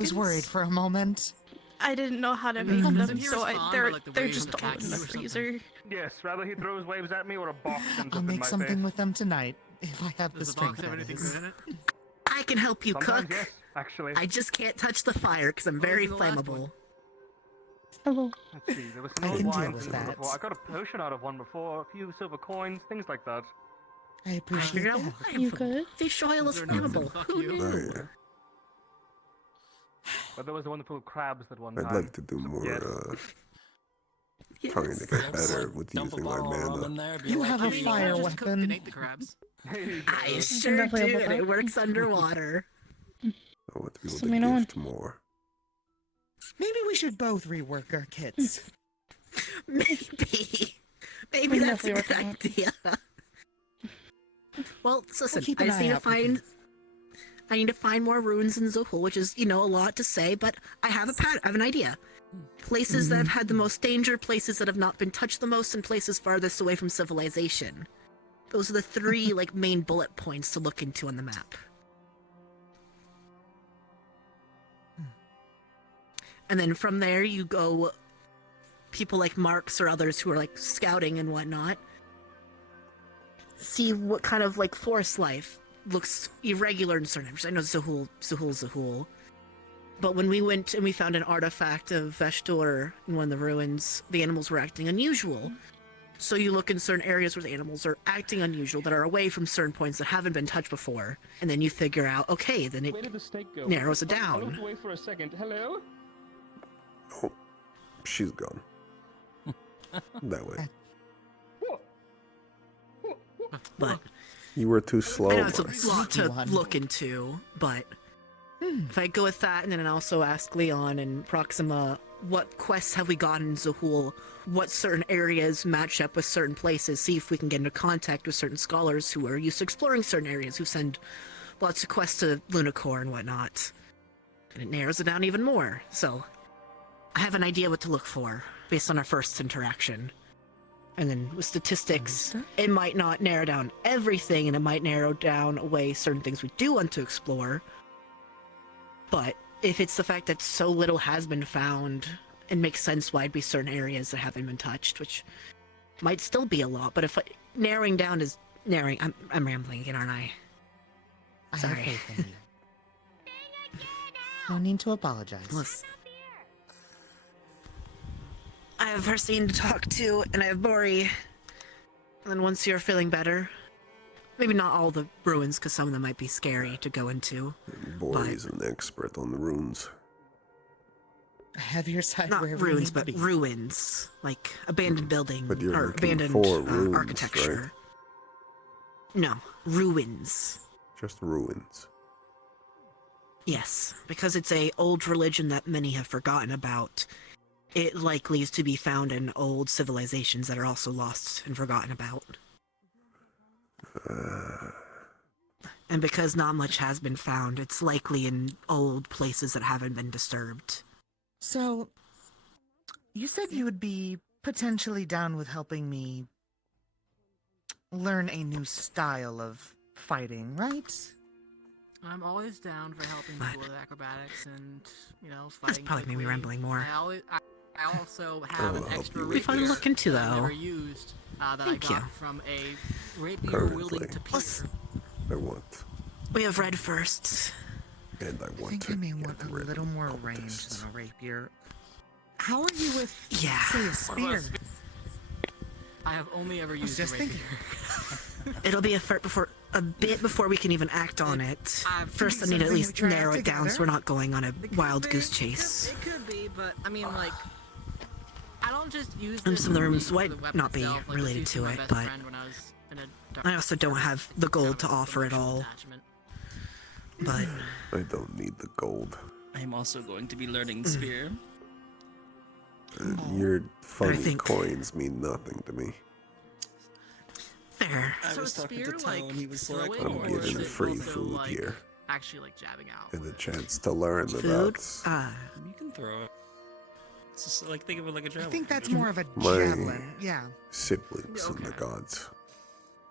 was worried for a moment. I didn't know how to make Doesn't them, he so respond they're by, like, the they're waves just all attacking in the you or something? freezer. Yes, rather he throws waves at me or a box ends I'll up in make my something face. with them tonight, if I have the Does the strength. box have that anything is. good in it? I can help you Sometimes, cook. yes, actually. I just can't touch the fire because I'm very in the last one? flammable. Hello. Let's see, there was I some can old deal wines with in there that. before. I got a potion out of one before, a few silver coins, things like that. I I appreciate figured out that. why I'm You flammable. good? Fish oil is Is there nothing? flammable. Fuck Who you. knew? I, But there was the one that pulled crabs that one I'd time. like to do more, Yes. trying to get better with Dump a using my bottle of rum in mana. there, be You like, have a I mean, you fire can't just cook weapon. and eat the crabs. I sure definitely do, help and with it works underwater. I want to be able So to we know gift more. Maybe we should both rework our kits. Maybe. Maybe We that's a definitely good work on idea. Well, listen, keep I an just eye need to out for find. things. I need to find more ruins in Zuhul, which is, a lot to say, but I have I have an idea. Places that have had the most danger, places that have not been touched the most, and places farthest away from civilization. Those are the three main bullet points to look into on the map. And then from there you go people like Marks or others who are scouting and whatnot. See what kind of forest life looks irregular in certain areas. I know Zuhul. But when we went and we found an artifact of Veshtor in one of the ruins, the animals were acting unusual. So you look in certain areas where the animals are acting unusual, that are away from certain points that haven't been touched before, and then you figure out, okay, then it Where did the steak go? narrows it I down. looked away for a second. Hello? Oh, she's gone. That way. But You were too slow, I know it's Mars. a lot to Sneaky one. look into, but if I go with that, and then also ask Leon and Proxima, what quests have we gotten in Zuhul? What certain areas match up with certain places? See if we can get into contact with certain scholars who are used to exploring certain areas, who send lots of quests to Lunacore and whatnot. And it narrows it down even more. So I have an idea what to look for based on our first interaction. And then with statistics, it might not narrow down everything, and it might narrow down away certain things we do want to explore. But if it's the fact that so little has been found, it makes sense why it'd be certain areas that haven't been touched, which might still be a lot. But if narrowing down is narrowing, I'm rambling again, aren't I? I have Sorry. faith in you. No need to apologize. Listen. I have Harsine to talk to, and I have Bori. And then once you're feeling better, maybe not all the ruins, because some of them might be scary to go into. Bori's an expert on the runes. Have your side Not wherever you ruins, need but to be. ruins. Like abandoned building, But you're or looking abandoned for runes, architecture. No, ruins. Just ruins. Yes, because it's a old religion that many have forgotten about. It likely is to be found in old civilizations that are also lost and forgotten about. And because not much has been found, it's likely in old places that haven't been disturbed. So, you said you would be potentially down with helping me learn a new style of fighting, right? I'm always down for helping But- people with acrobatics and, That's fighting probably maybe quickly. rambling more. I also have an I'll help extra you rapier with Fun to look into, that I though. never used, that Thank I got you. from a rapier wielding Currently. tapir. Plus, I want, we have red firsts. and I I want think to I may get want a rid little of more range cultists. than a rapier. How are you with, Yeah. say, a spear? I have only ever used just a rapier. thinking. It'll be a bit before we can even act on it. First, I need to at something least we try out narrow it down so together? we're not going on a It could wild be, goose chase. It could be, but I mean, I don't just use And this some of the for rooms the might weapon not be itself, this related used to my it, best but friend when I was in a dark I also don't have the gold to kind of offer at all. attachment. But I don't need the gold. I'm also going to be learning spear. Your funny think- coins mean nothing to me. fair. I So was is talking to spear, Tone, he was like, throwing, I'm or given is it free also, food here. actually jabbing out? And a chance to learn Food? about You can throw it. It's just think of it like a I javelin. think that's more of a My- javelin. Yeah. siblings and the Okay. gods.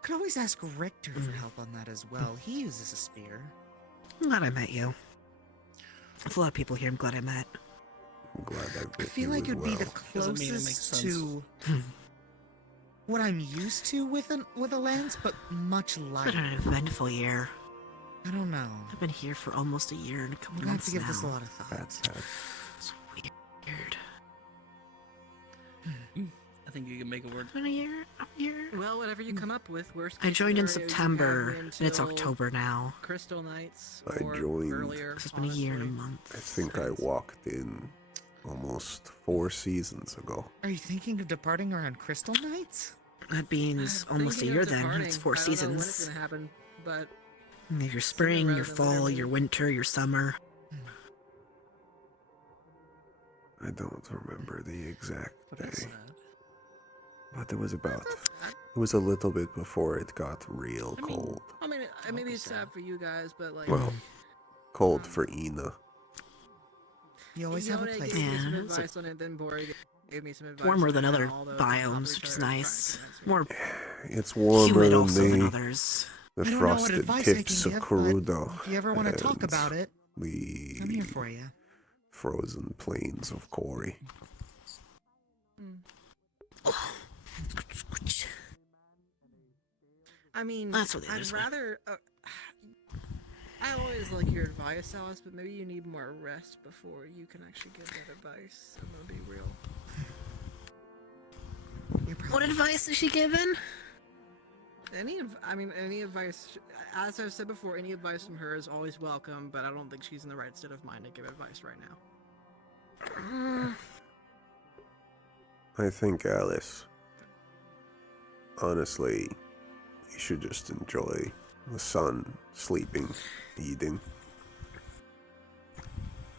Could always ask Richter for help on that as well. He uses a spear. I'm glad I met you. There's a lot of people here I'm glad I met. I'm glad I I met feel you like as it'd be the well. Doesn't mean it makes closest sense. to what I'm used to with a lance, but much It's been lighter. an eventful year. I don't know. I've been here for almost a year and a couple I'm gonna have months to give now. this a lot of thought. That's sad. It's weird. I think you can make it work. It's been a year. Well, whatever you come up with, worst I case joined in scenario, you September, have me and it's until October now. Crystal Nights I or joined- earlier. It's been a year and a honestly. month. I think I walked in almost 4 seasons ago. Are you thinking of departing around Crystal Nights? That means I'm almost a thinking year of then. departing. It's 4 I don't know when it's seasons. gonna happen, but You have your spring, rather your than later, fall, your maybe. winter, your summer. I don't remember the exact But that's day, sad. but it was about. It was a little bit before it got real I mean, cold. I mean, maybe be it's sad sad. for you guys, but like, Well, cold for Ina. You always have a Yone place. gave me some Yeah, it's advice on it, then Bori gave me some advice. Warmer on than it, other and all those on top of biomes, each which is other, trying to nice. convince me. More It's warmer humid than also than the, others. the I don't know what frosted advice I tips can of give, but Kurudo if you ever want to talk and about it, I'm here the for you. frozen plains of Kori. I mean, That's what the I'd others were. rather. I always like your advice, Alice, but maybe you need more rest before you can actually give that advice. I'm gonna be real. You're What probably advice is she given? Any advice, as I've said before, any advice from her is always welcome, but I don't think she's in the right state of mind to give advice right now. I think, Alice, honestly, you should just enjoy the sun, sleeping, eating.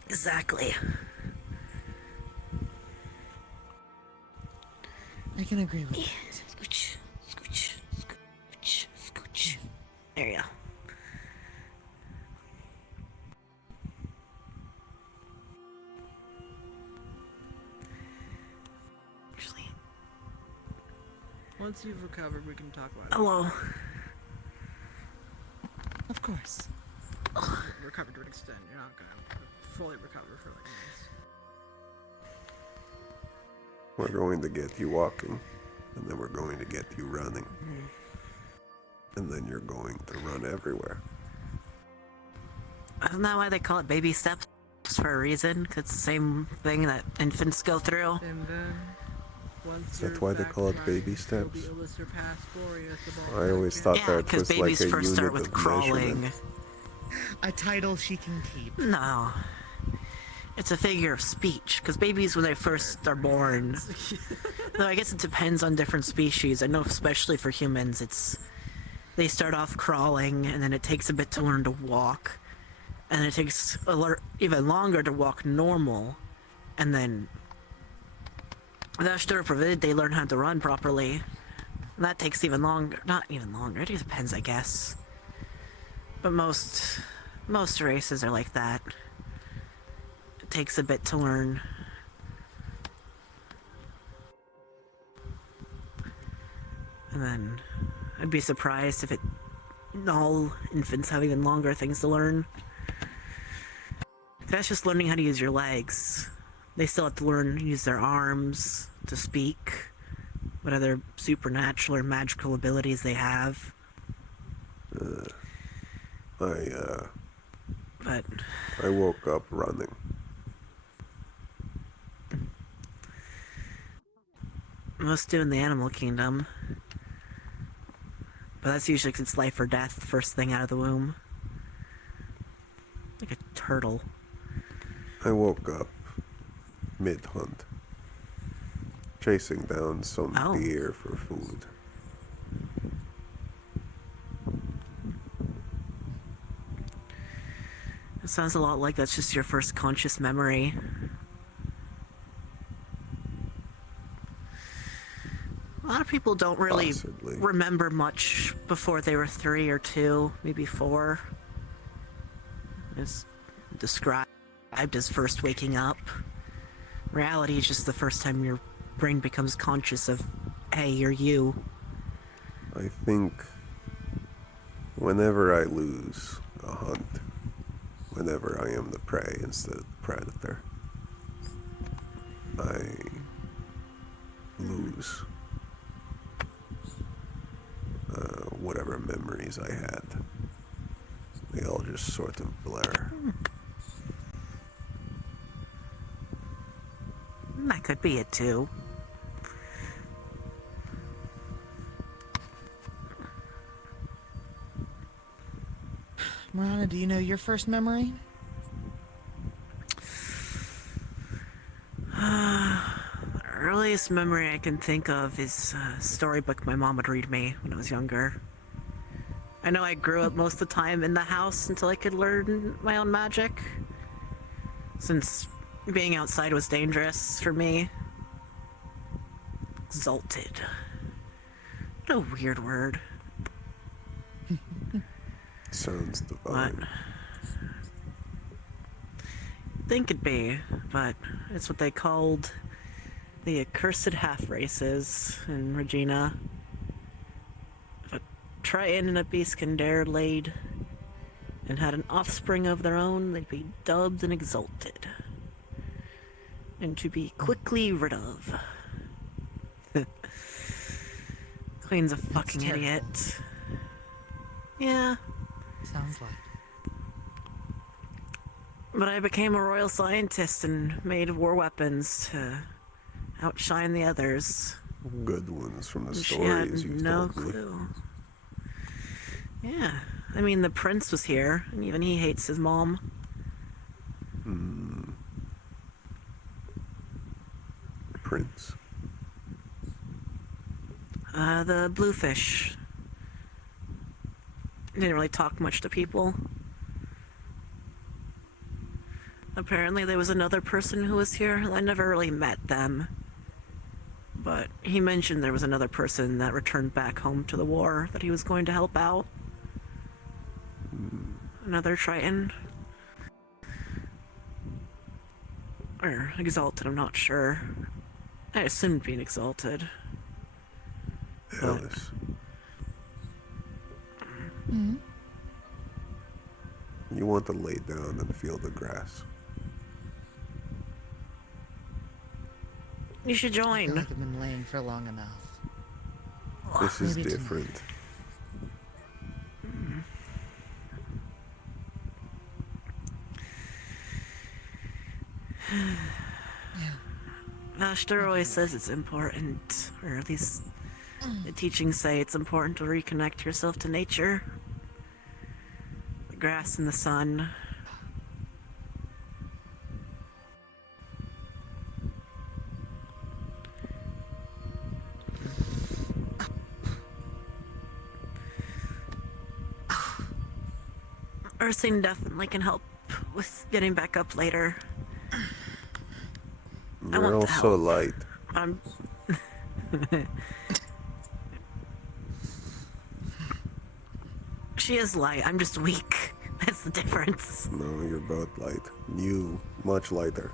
Exactly. I can agree with you. Scooch, scooch, scooch, scooch. There you go. Actually, Once you've recovered, we can talk about it. hello. Of course. Recovered to an extent. You're not gonna fully recover for like months. We're going to get you walking, and then we're going to get you running. And then you're going to run everywhere. Isn't that why they call it baby steps for a reason? 'Cause it's the same thing that infants go through. And then, once Is that you're why they back call it running, baby you'll steps? be able to surpass Boreas, the ball I always back thought Yeah, that because was like babies a first unit start with of crawling. measurement. A title she can keep. No. It's a figure of speech, because babies, when they first are born, though I guess it depends on different species. I know, especially for humans, they start off crawling, and then it takes a bit to learn to walk, and it takes even longer to walk normal, and then after they learn how to run properly. And that takes even longer. Not even longer. It just depends, I guess. But most races are like that. It takes a bit to learn. And then I'd be surprised if all infants have even longer things to learn. That's just learning how to use your legs. They still have to learn to use their arms to speak, what other supernatural or magical abilities they have. But I woke up running. most do in the animal kingdom. But that's usually 'cause it's life or death first thing out of the womb. Like a turtle. I woke up mid-hunt, chasing down some Oh. deer for food. It sounds a lot like that's just your first conscious memory. A lot of people don't really Possibly. remember much before they were 3 or 2, maybe 4. It's described as first waking up. Reality is just the first time your brain becomes conscious of, hey, you're you. I think whenever I lose a hunt, whenever I am the prey instead of the predator, I lose whatever memories I had. They all just sort of blur. That could be it too. Marana, do you know your first memory? The earliest memory I can think of is a storybook my mom would read me when I was younger. I know I grew up most of the time in the house until I could learn my own magic, since being outside was dangerous for me. Exalted. What a weird word. Sounds What? divine. Think it'd be, but it's what they called the accursed half races in Regina. If a Triton and a Beaskander laid and had an offspring of their own, they'd be dubbed and exalted, and to be quickly rid of. Queen's a fucking terrible. idiot. Yeah. Sounds like. But I became a royal scientist and made war weapons to outshine the others. Good ones from the She had stories you've no told me. clue. Yeah, I mean, the prince was here, and even he hates his mom. Prince. The bluefish. Didn't really talk much to people. Apparently there was another person who was here. I never really met them. But he mentioned there was another person that returned back home to the war that he was going to help out. Another Triton. Or exalted, I'm not sure. I assumed being exalted. Alice. You want to lay down and feel the grass. You should I feel join. like I've been laying for long enough. This is Maybe tonight. different. Master always says it's important, or at least the teachings say it's important to reconnect yourself to nature. The grass and the sun. Ursine definitely can help with getting back up later. I You're want the also help. light. I'm. She is light. I'm just weak. That's the difference. No, you're both light. You, much lighter.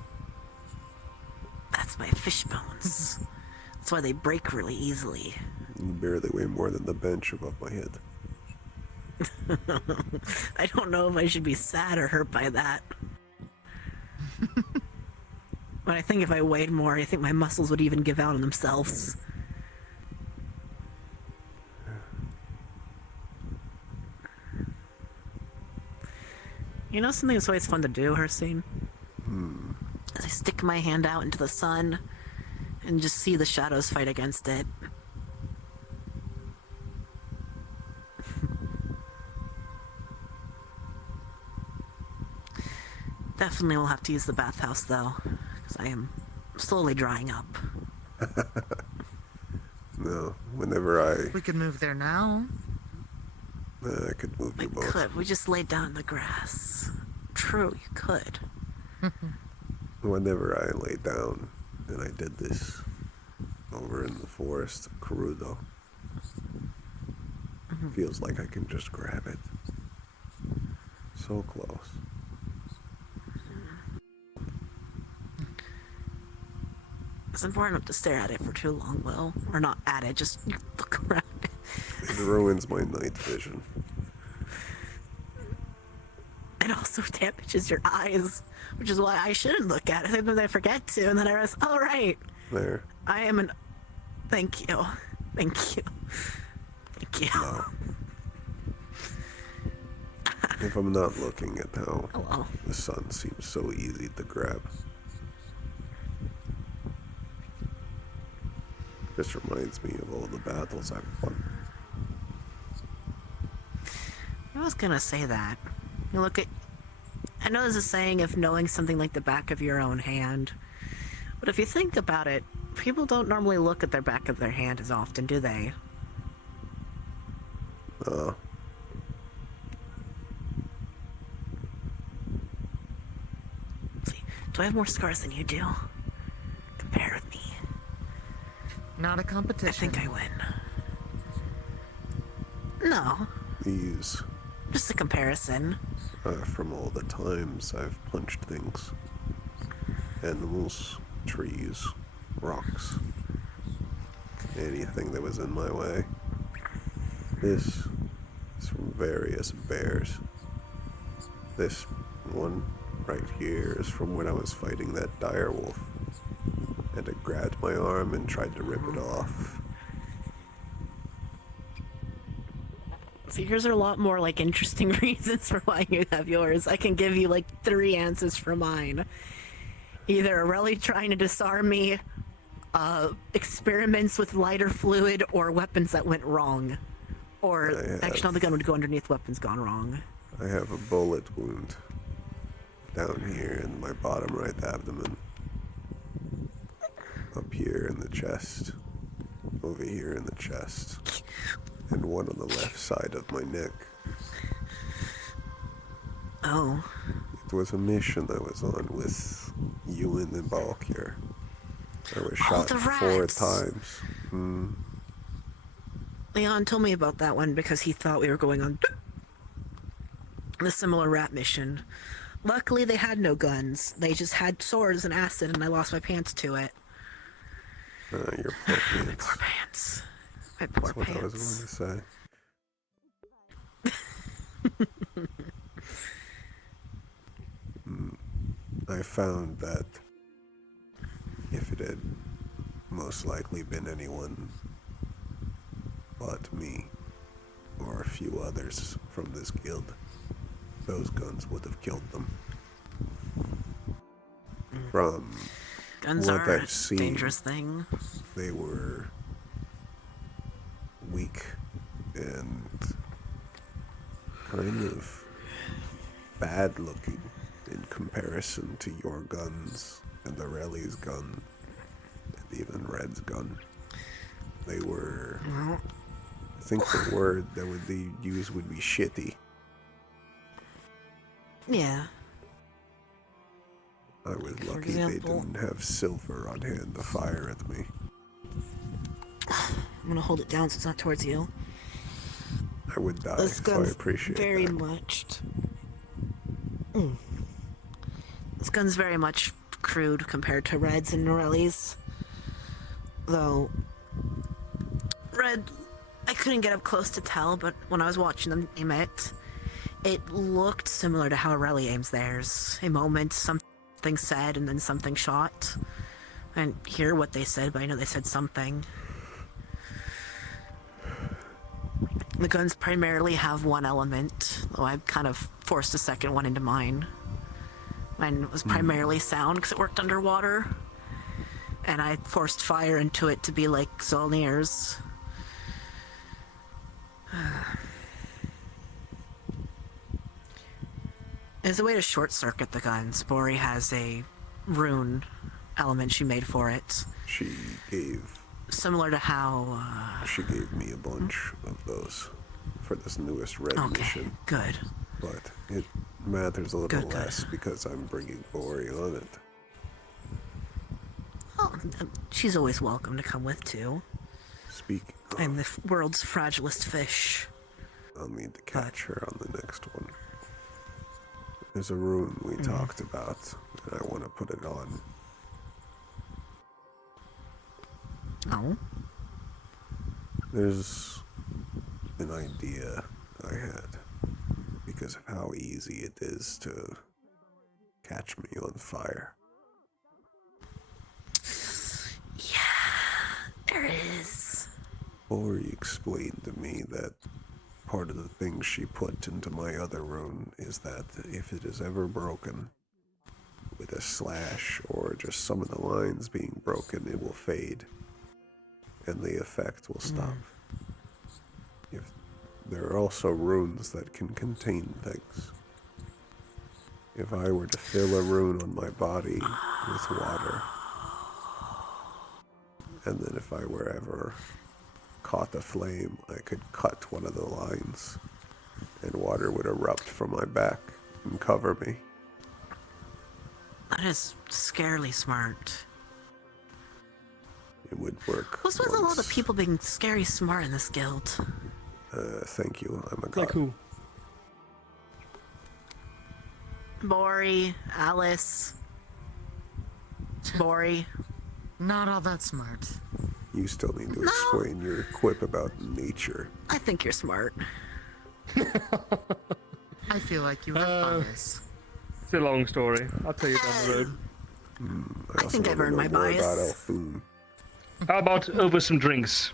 That's my fish bones. That's why they break really easily. You barely weigh more than the bench above my head. I don't know if I should be sad or hurt by that. But I think if I weighed more, I think my muscles would even give out on themselves. You know something that's always fun to do, Hercene? As I stick my hand out into the sun and just see the shadows fight against it. Definitely will have to use the bathhouse though, because I am slowly drying up. No, whenever We could move there now. I could move We you both. could. We just laid down in the grass. True, you could. Whenever I lay down, and I did this over in the forest of Karudo, feels like I can just grab it. So close. It's important not to stare at it for too long, Will. Or not at it, just look around it. It ruins my night vision. It also also damages your eyes, which is why I shouldn't look at it. Sometimes I forget to, and then I realize, oh, right. There. I am an... Thank you. Thank you. Thank you. No. If I'm not looking at how Hello. the sun seems so easy to grab. Just reminds me of all the battles I've won. I was gonna say that. You look at... I know there's a saying of knowing something like the back of your own hand. But if you think about it, people don't normally look at their back of their hand as often, do they? See, do I have more scars than you do? Compare with me. Not a competition. I think I win. No, These just a comparison. are from all the times I've punched things. Animals, trees, rocks. Anything that was in my way. This is from various bears. This one right here is from when I was fighting that dire wolf. And it grabbed my arm and tried to rip it off. See, yours are a lot more like interesting reasons for why you have yours. I can give you like 3 answers for mine. Either really trying to disarm me, experiments with lighter fluid, or weapons that went wrong. Or actually, no, the gun would go underneath weapons gone wrong. I have a bullet wound down here in my bottom right abdomen. Up here in the chest. Over here in the chest. And one on the left side of my neck. Oh. It was a mission I was on with Ewan and Balkyr. I was shot the 4 rats. times. Leon told me about that one because he thought we were going on a similar rat mission. Luckily, they had no guns. They just had swords and acid, and I lost my pants to it. Your poor My pants. poor pants. My poor That's what I was pants. going to say. I found that if it had most likely been anyone but me or a few others from this guild, those guns would have killed them. From Guns what are I've a seen, dangerous thing. they were weak and kind of bad looking in comparison to your guns and Aureli's gun and even Red's gun. They were, I think the word that would be used would be shitty. Yeah. I was For lucky example- they didn't have silver on hand to fire at me. I'm gonna hold it down so it's not towards you. I would die, This so I gun's appreciate very that. much. This gun's very much crude compared to Red's and Norelli's. Though, Red, I couldn't get up close to tell, but when I was watching them aim it, it looked similar to how Aureli aims theirs. A moment, something said, and then something shot. I didn't hear what they said, but I know they said something. The guns primarily have one element, though I kind of forced a second one into mine. Mine was primarily sound because it worked underwater, and I forced fire into it to be like Zolnir's. As a way to short circuit the gun, Spori has a rune element she made for it, She gave similar to how. She gave me a bunch of those for this newest red Okay, mission, good. but it matters a little Good. less because I'm bringing Bori on it. Oh, she's always welcome to come with too. Speaking of, I'm the world's fragilest fish. I'll need to catch her on the next one. There's a rune we talked about, and I want to put it on. Oh, There's an idea I had, because of how easy it is to catch me on fire. Yeah, there is. Ori explained to me that part of the thing she put into my other rune is that if it is ever broken with a slash or just some of the lines being broken, it will fade and the effect will stop. If there are also runes that can contain things. If I were to fill a rune on my body with water, and then if I were ever caught a flame, I could cut one of the lines, and water would erupt from my back and cover me. That is scarily smart. It would work. What's with all the once. people being scary smart in this guild? Thank you, I'm a god. Like who? Bori, Alice. Bori. Not all that smart. You still need to explain your quip about nature. I think you're smart. I feel like you have bias. It's a long story. I'll tell you down the road. I also think I've wanna earned know my more bias. about Elfoon. How about over some drinks?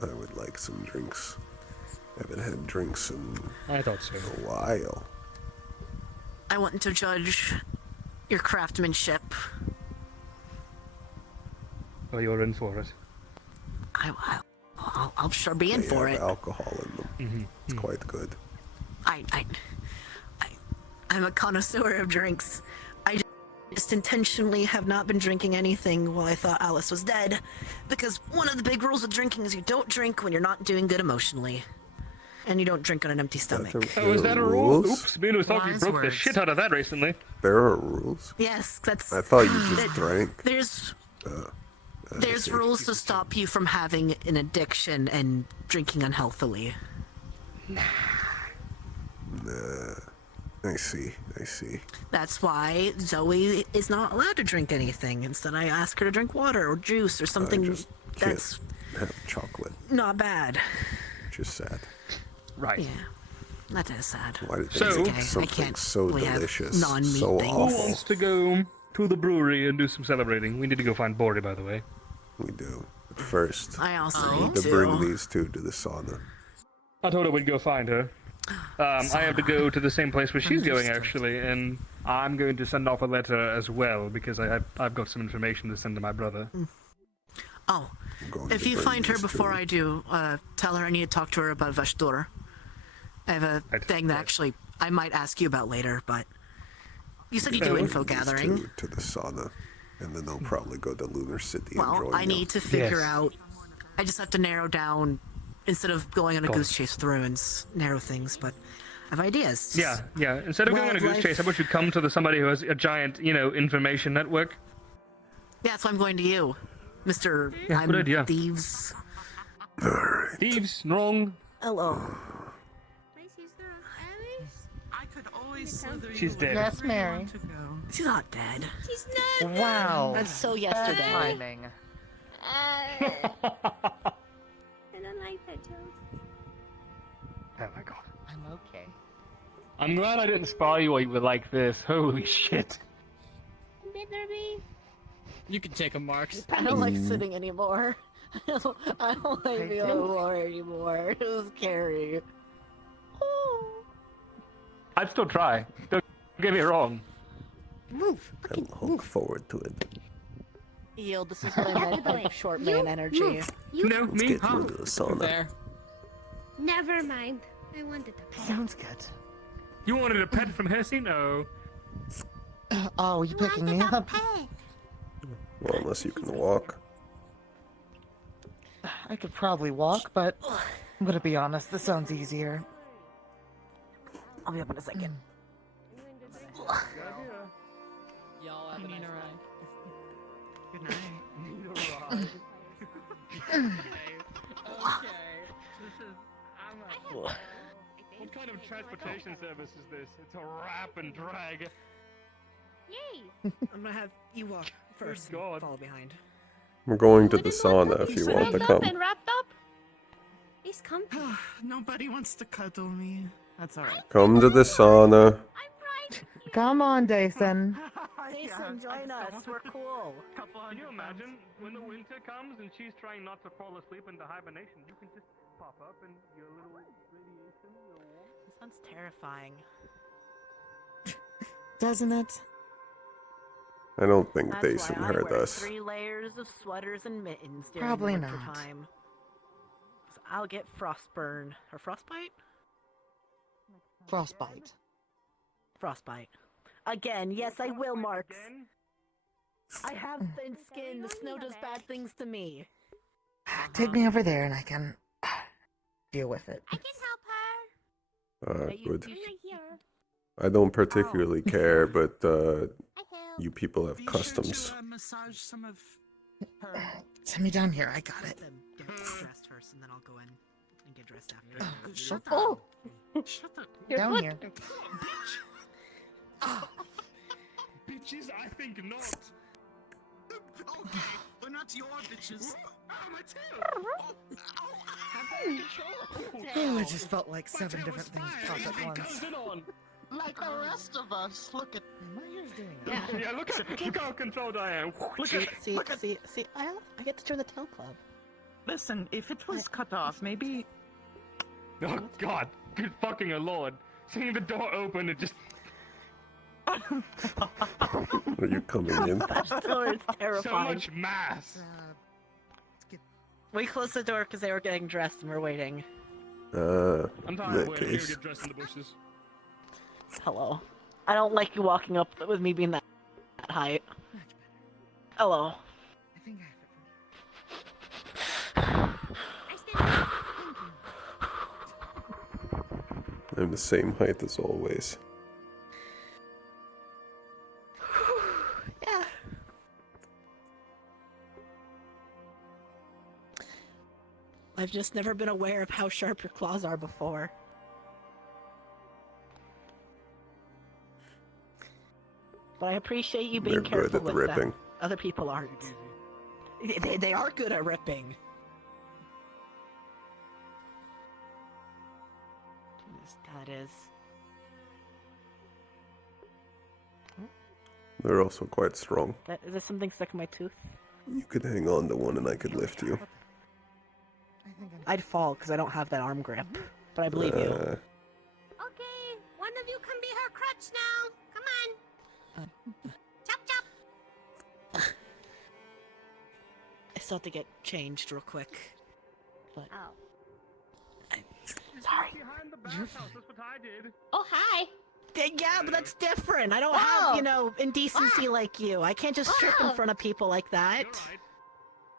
I would like some drinks. Haven't had drinks in I thought so. a while. I want to judge your craftsmanship. Oh, you're in for it. I'll sure be in They for have it. alcohol in them. It's quite good. I'm a connoisseur of drinks. I just intentionally have not been drinking anything while I thought Alice was dead, because one of the big rules of drinking is you don't drink when you're not doing good emotionally, and you don't drink on an empty stomach. Oh, is that a rule? rules? Oops, Minu thought you Wise broke the words. shit out of that recently. There are rules. Yes, that's. I thought you just drank. There's see. rules to stop you from having an addiction and drinking unhealthily. I see. That's why Zoe is not allowed to drink anything. Instead, I ask her to drink water or juice or something I just can't that's have chocolate, not bad. which is sad. Right. Yeah, that is sad. Why did they So- make Okay, I something can't so really have delicious, non-meat so things. Who awful? wants to go to the brewery and do some celebrating? We need to go find Bori, by the way. We do. But first, I also we need need to bring these two to the sauna. I told her we'd go find her. I have to go to the same place where she's going, Understood. actually, and I'm going to send off a letter as well, because I've got some information to send to my brother. Oh, I'm going if to you bring find her these before two. I do, tell her I need to talk to her about Vashtor. I have a Right, thing that right. actually I might ask you about later, but you said you do Okay. info These gathering. two to the sauna, and then they'll probably go to Lunar City and Well, join I you. need to figure Yes. out. I just have to narrow down, instead of going on a Got goose it. chase with ruins, narrow things, but I have ideas. Yeah. Instead of going on a goose Wildlife. chase, how about you come to somebody who has a giant, information network? Yeah, that's why I'm going to you, Mr. Yeah, I'm good idea. Thieves. Thieves, wrong. Hello. My sister Alice? I could always slither She's you dead. wherever Yes, you Mary. want to go. She's not dead. She's not. Wow. That's so Bad yesterday. timing. I don't like that joke. Oh my god. I'm okay. I'm glad I didn't spy you while you were like this. Holy shit. Better be. You can take a Marks. I don't like sitting anymore. I don't like Hey, being on the floor anymore. It was scary. I'd still try. Don't get me wrong. Move. I look forward to it. Yield, this is what I meant by short man energy. You No, Let's me? get Huh? through to the sauna. There. never mind. I wanted to pet. Sounds good. You wanted a pet from Hesse? No. Oh, you picking me wanted a up? pet. Well, unless you can walk. I could probably walk, but I'm gonna be honest, this sounds easier. I'll be up in a second. Y'all have a nice ride. Good night. What kind of transportation service is this? It's a wrap and drag. Yay. I'm gonna have you walk first. God. And follow behind. We're going to the Wouldn't want sauna to if be you want to wrapped come. up and wrapped up. It's comfy. Nobody wants to cuddle me. That's all right. Come to the sauna. I'm right. Come on, Dason. Jason, join us. We're cool. Can you imagine when the winter comes and she's trying not to fall asleep into hibernation? You can just pop up and your little radiation, your warmth. This sounds terrifying. Doesn't it? I don't think That's Dason why I heard wear us. 3 layers of sweaters and mittens during Probably the winter not. time. 'Cause I'll get frostburn or frostbite. Frostbite. Frostbite. Again, yes, I will, Marks. Again? I have thin skin. The snow does bad things to me. Take me over there and I can deal with it. I can help her. Yeah, Good. I'm right here. I don't particularly care, but I help. you people have Be customs. Sure to, massage some of her. Send me down here. I got Let it. them get dressed first, and then I'll go in and get dressed after. Shut Shut up. Shut the Down here. Bitches, I think not. Okay, they're not your bitches. Oh, my tail! Oh, I just felt like My 7 tail different was things fine. pop at It once. goes in on. Like the rest of us. Look at My ear's doing that. Yeah. Yeah, look how controlled I am. Look at See, I get to join the tail club. Listen, if it was cut off, maybe Oh God, good fucking lord! Seeing the door open, it just Are you coming in? That door is so terrifying. much mass. We closed the door because they were getting dressed and we're waiting. I'm In tired that of waiting. Here, case. get dressed in the bushes. Hello. I don't like you walking up with me being that height. Hello. I think I have it. I stand up. I'm the same height as always. Yeah. I've just never been aware of how sharp your claws are before. But I appreciate you being They're careful good at the with ripping. them. Other people aren't. They are good at ripping. That is. They're also quite strong. Is there something stuck in my tooth? You could hang on to one and I could lift you. I think I'm... I'd fall because I don't have that arm grip. But I believe you. Okay, one of you can be her crutch now. Come on. Chop chop. I still have to get changed real quick. But Oh. sorry. Behind the bathhouse, that's what I did. Oh hi. Yeah, but that's different. I don't Oh. have, indecency like you. I can't just strip in Oh. front of people like that. You're right.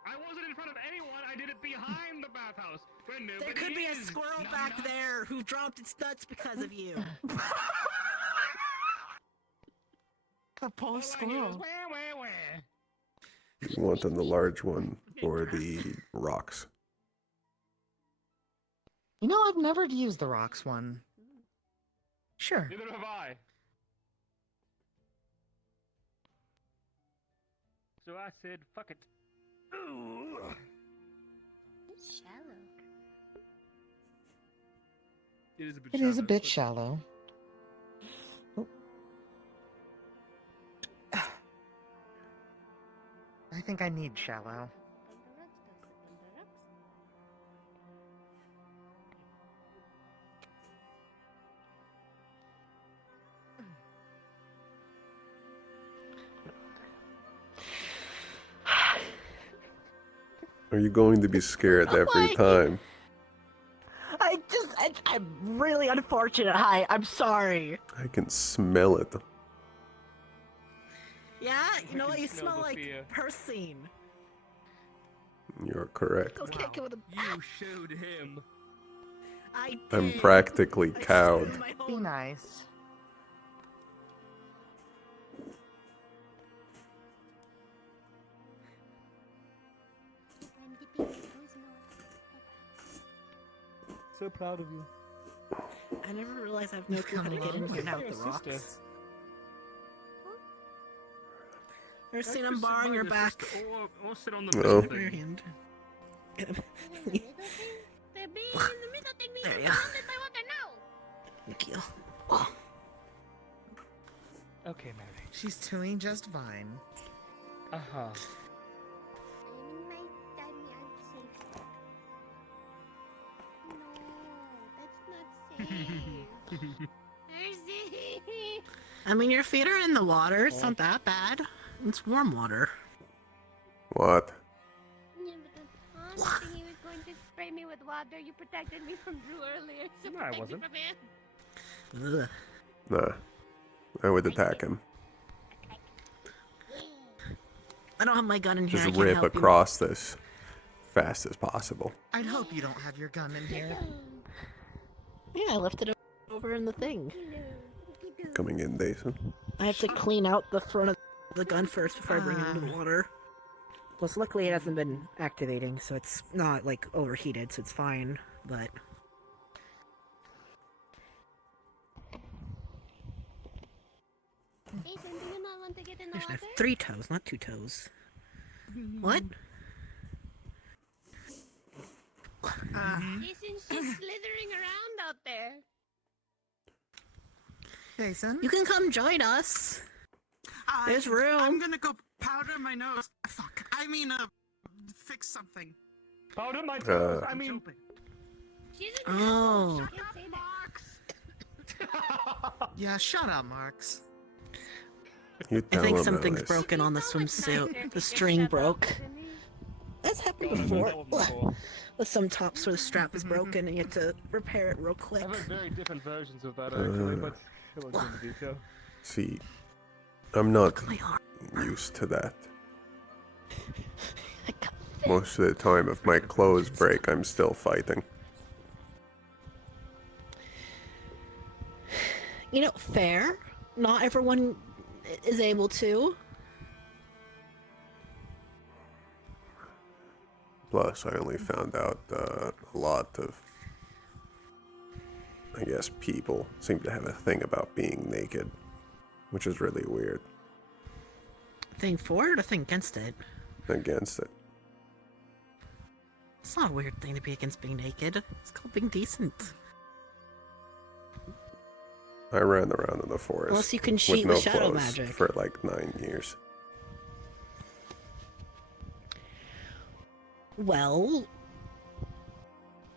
I wasn't in front of anyone. I did it behind the bathhouse. Where nobody There could be a is. squirrel Nom back nom. there who dropped its nuts because of you. the poor All I hear is squirrel. wah, wah, wah. You want on the large one or the rocks? You know, I've never used the rocks one. Sure. Neither have I. So I said, fuck it. Ooh. It's shallow. It is a bit It is a shallow, bit but- shallow. Oh. I think I need shallow. Are you going to be scared every time? I'm really unfortunate. Hi, I'm sorry. I can smell it. Yeah, you know can what? You smell smell the like fear. Persine. You're correct. Go kick it with a. You showed him. I did. I'm practically I cowed. showed my Be whole- nice. I'm dipping my toes in the water. So proud of you. I never realized I have no You've clue how to come get a in long here way. now Your with the sister. rocks. Persine, I'm borrowing your back. Or sit on the Oh. middle Your thing. hand. The bee in the middle thing being There you surrounded by water now. Thank you. Okay, Mary. She's doing just fine. Uh-huh. I'm in my tummy, I'm safe. No, that's not safe. Mercy! I mean, your feet are in the water. It's not that bad. It's warm water. What? Yeah, but the honest thing, he was going to spray me with water. You protected me from Drew earlier. So No, I protect me wasn't. from him. Ugh. Nah. I would attack him. I don't have my gun in here. Just I can't rip help you. across this fast as possible. I'd hope you don't have your gun in here. Yeah, I left it over in the thing. Coming in, Dason. I have to clean out the front of the gun first before I bring it into the water. Plus, luckily it hasn't been activating, so it's not, like, overheated, so it's fine, but... Jason, do you not want to get in the I should water? have 3 toes, not 2 toes. What? Jason's just slithering around out there. Jason? You can come join us! There's room. I'm gonna go powder my nose. Fuck. I mean, fix something. Powder my toes. I I'm mean, jumping. She's an Oh. asshole. She can't say that. Yeah, shut up, Marks. You I tell think him, something's Elise. broken on the So much nicer swimsuit. if The you just string shut up, broke. didn't he? That's happened that before. one before. With some tops where the strap is broken and you have to repair it real quick. I've had very different versions of that actually, but I won't go into detail. See, I'm not My arm. used to that. I got Most of the time, if my clothes break, I'm still fighting. You know, fair. Not everyone is able to. Plus, I only found out a lot of, I guess, people seem to have a thing about being naked, which is really weird. Thing for it or thing against it? Against it. It's not a weird thing to be against being naked. It's called being decent. I ran around in the forest Unless you can with cheat no with shadow clothes magic. for like 9 years. Well,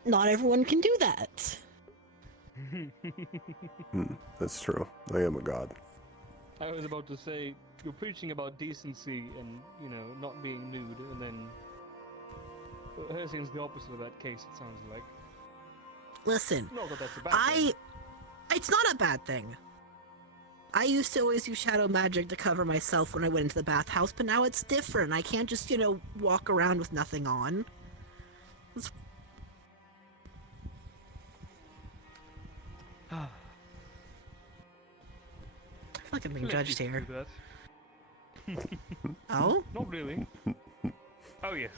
not everyone can do that. That's true. I am a god. I was about to say, you're preaching about decency and, you know, not being nude, and then Helsing's the opposite of that case, it sounds like. Listen, Not that that's a bad thing. it's not a bad thing. I used to always use shadow magic to cover myself when I went into the bathhouse, but now it's different. I can't just, you know, walk around with nothing on. It's... I feel like I'm being Let judged people here. do that. Oh? Not really. Oh, yes.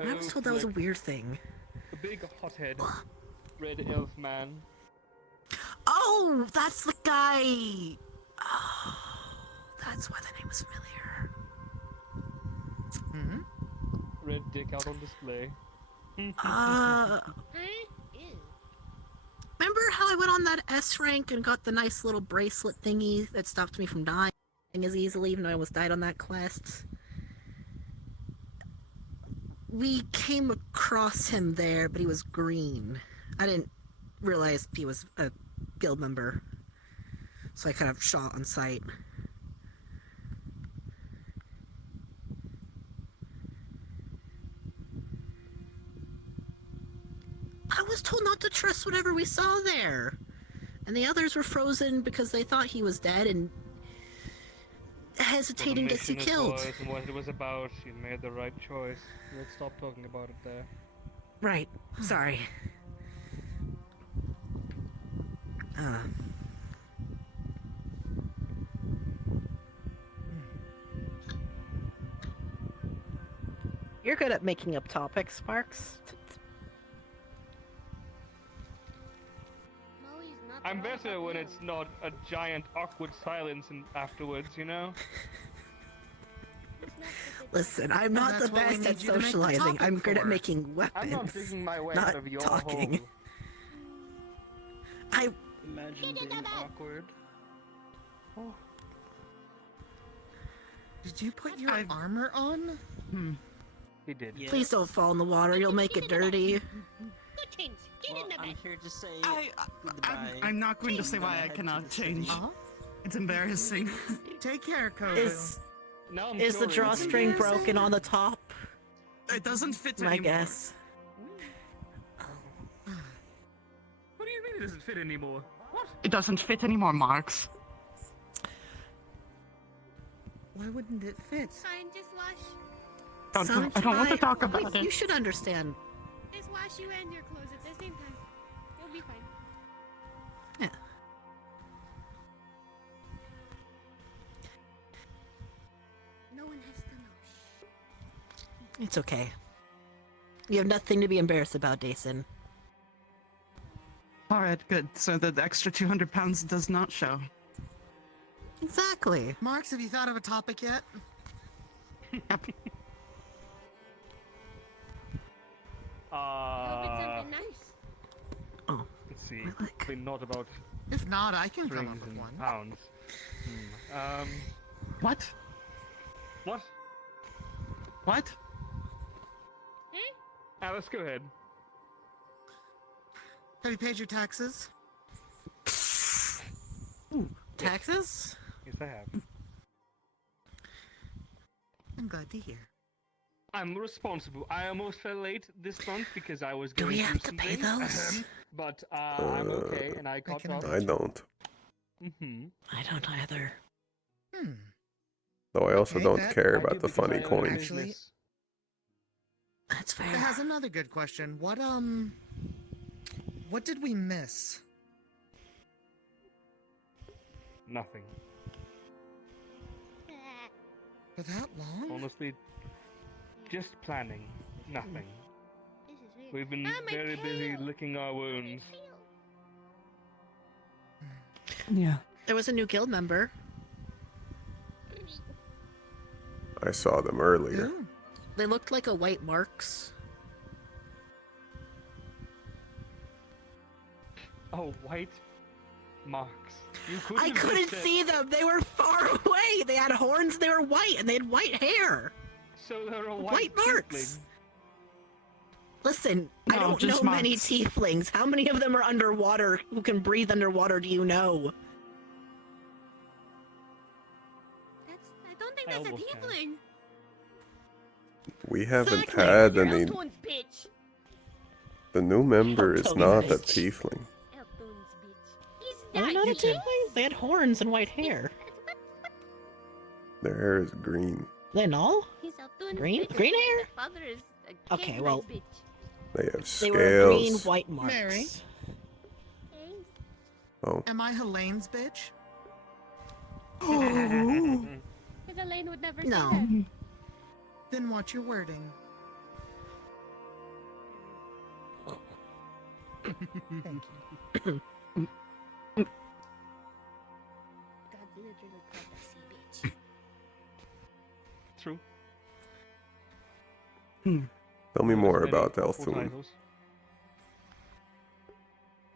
I was told that was a weird thing. A big hothead, red elf man. Oh, that's the guy! Oh, that's why the name was familiar. Hmm? Red dick out on display. Huh? Ew. Remember how I went on that S rank and got the nice little bracelet thingy that stopped me from dying as easily, even though I almost died on that quest? We came across him there, but he was green. I didn't realize he was a guild member, so I kind of shot on sight. I was told not to trust whatever we saw there. And the others were frozen because they thought he was dead and hesitating to see killed. And what it was about, you made the right choice. Let's stop talking about it there. Right. Sorry. You're good at making up topics, Marks. No, he's not. I'm They're all better about when you. it's not a giant awkward silence and afterwards, you know? He's not the good Listen, I'm not the that's what we best at need you to make the socializing. I'm topic good at for. making I'm not weapons, digging my way not out of your talking. hole. Imagine being awkward. Oh, Did you put your I've- armor on? he did. Yes. Please don't fall in the water. You'll make it dirty. Good change. Get Well, in the I'm bed. here to say I'm goodbye. not going to say I'm gonna why I head to cannot the city. change. Uh-huh. It's embarrassing. Take care, Kovu. Is Now I'm is the curious. drawstring Embarrassing. broken on the top? It doesn't fit My anymore. guess. What do you mean it doesn't fit anymore? What? It doesn't fit anymore, Marks. Why wouldn't it fit? Fine, just wash. I don't want to Sometime- talk about You it. should understand. Just wash you and your clothes at the same time. You'll be fine. Yeah. No one has to know. It's okay. You have nothing to be embarrassed about, Dason. All right, good. So the extra 200 pounds does not show. Exactly. Marks, have you thought of a topic yet? Hope it's something nice. Oh, Let's see. I like- Probably not about If not, I can come up strings with and one. pounds. What? What? What? Alice, go ahead. Have you paid your taxes? taxes? Yes, I have. I'm glad to hear. I'm responsible. I almost fell late this month because I was Do going we through have to some pay things. those? But I'm okay, and I caught can up. I don't. Mm-hmm. I don't either. Though I also Okay, don't that- care I about do the because funny I own a coins. Actually- business. That's fair. It has another good question. What did we miss? Nothing. For that long? Honestly, just planning. Nothing. This is weird. We've been Ah, my very busy tail. licking our wounds. Yeah. There was a new guild member. I saw them earlier. Ooh. They looked like a white marks. Oh, white marks. You couldn't I have couldn't just said- see them. They were far away. They had horns. They were white, and they had white hair. So they're a White white marks. tiefling. Listen, I No, don't know just many marks. tieflings. How many of them are underwater who can breathe underwater? Do you know? I don't think I that's a almost can. tiefling. We haven't Exactly. had You're any. Eltoon's bitch. The new member is Eltoon's not a bitch. tiefling. Eltoon's bitch. He's They're not, not a you think? tiefling. They had horns and white hair. Their hair is green. They all? He's Eltoon's Green- bitch. green His hair? father is a Okay, caveman's well- bitch. They have They were green, scales. white marks. Mary? Okay. Oh, Am I Helene's bitch? Because Elaine would never No. say that. Then watch your wording. Thank you. God literally called us a bitch. True. tell me more Many about awful Elthun. titles.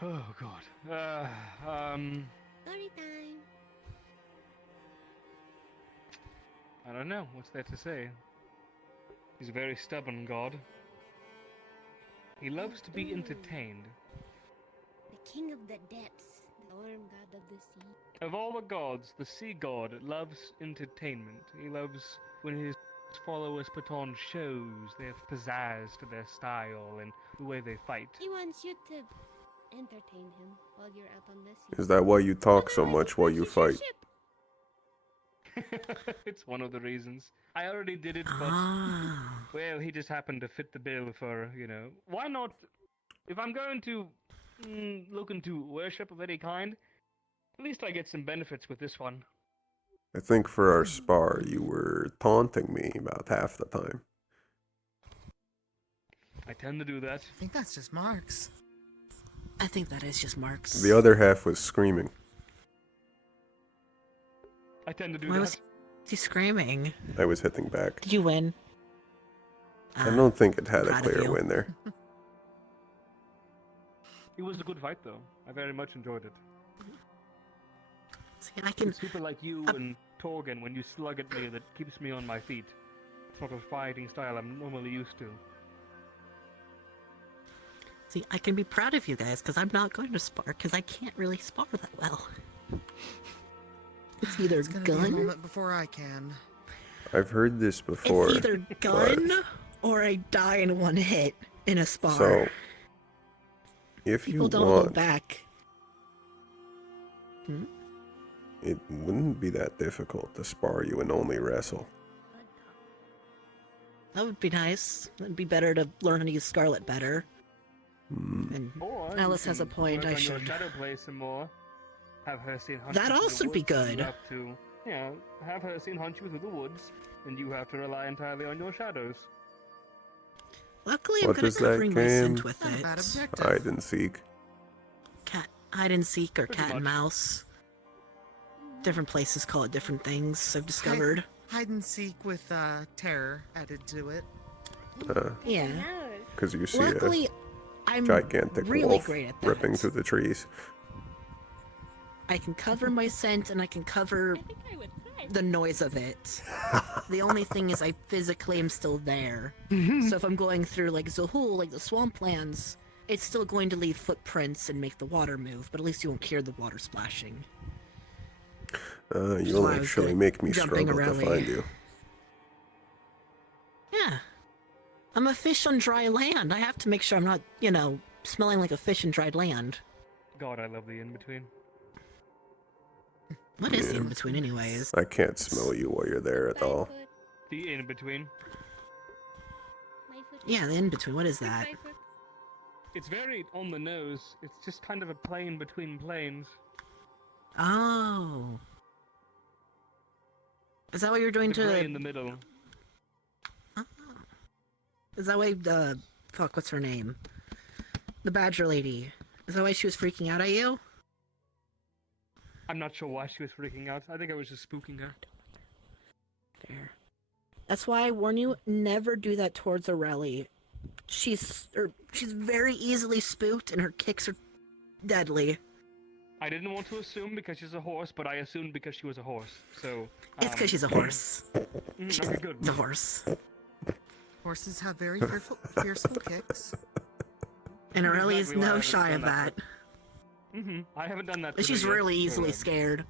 Oh god. Story time. I don't know. What's there to say? He's a very stubborn god. He loves to be entertained. The king of the depths. The storm god of the sea. Of all the gods, the sea god loves entertainment. He loves when his followers put on shows. They have pizzazz to their style and the way they fight. He wants you to entertain him while you're out on the sea. Is that why you talk so Otherwise, much while you crashes your fight? ship. It's one of the reasons. I already did it, but Ah. well, he just happened to fit the bill for, you know. Why not? If I'm going to look into worship of any kind, at least I get some benefits with this one. I think for our spar, you were taunting me about half the time. I tend to do that. I think that's just Marks. I think that is just marks. The other half was screaming. I tend to do Why that. was he screaming? I was hitting back. Did you win? I don't think it had a proud of clear you. win there. It was a good fight, though. I very much enjoyed it. See, I can. It's super like you and Torgen when you slug at me that keeps me on my feet. Sort of fighting style I'm normally used to. See, I can be proud of you guys because I'm not going to spar because I can't really spar that well. It's either It's gonna be a gun. moment before I can. I've heard this before. It's either gun or I die in one hit in a spar. So, if People you don't hold want, back. it wouldn't be that difficult to spar you and only wrestle. That would be nice. It'd be better to learn how to use Scarlet better. Hmm. And Or Alice you has a can point, work I on your should. shadow play some more. Have her scene hunt That'd you through the also be woods, and good. You have to, yeah, have her scene hunt you through the woods, and you have to rely entirely on your shadows. luckily, What I'm good at does that covering my scent game? with Not a it. bad objective. Hide and seek. Cat, hide and seek, or Pretty cat and much. mouse. Different places call it different things. I've discovered. Hide and seek with terror added to it. Yeah. Because you see Luckily, a I'm gigantic really wolf great at that. ripping through the trees. I can cover my scent and I can cover I think I would cry. the noise of it. The only thing is I physically am still there. So if I'm going through like Zahul, like the swamplands, it's still going to leave footprints and make the water move, but at least you won't hear the water splashing. You'll why I was actually good make me jumping struggle to around. find you. Yeah. I'm a fish on dry land. I have to make sure I'm not, smelling like a fish in dried land. God, I love the in-between. What is the Yeah. in-between anyways? I can't smell you while you're there at all. The in-between. Yeah, the in-between. What is that? It's very on the nose. It's just kind of a plane between planes. Oh. Is that what you're doing The gray to... in the middle. Is that why, fuck, what's her name? The Badger Lady. Is that why she was freaking out at you? I'm not sure why she was freaking out. I think I was just spooking her. Fair. That's why I warn you, never do that towards Aurelie. She's very easily spooked, and her kicks are deadly. I didn't want to assume because she's a horse, but I assumed because she was a horse. So It's because she's a horse. okay, good. She's a horse. Horses have very fearful kicks. And Aurelie is Exactly why I no haven't shy done of that that. I haven't done that. And to she's her yet, really so, easily scared.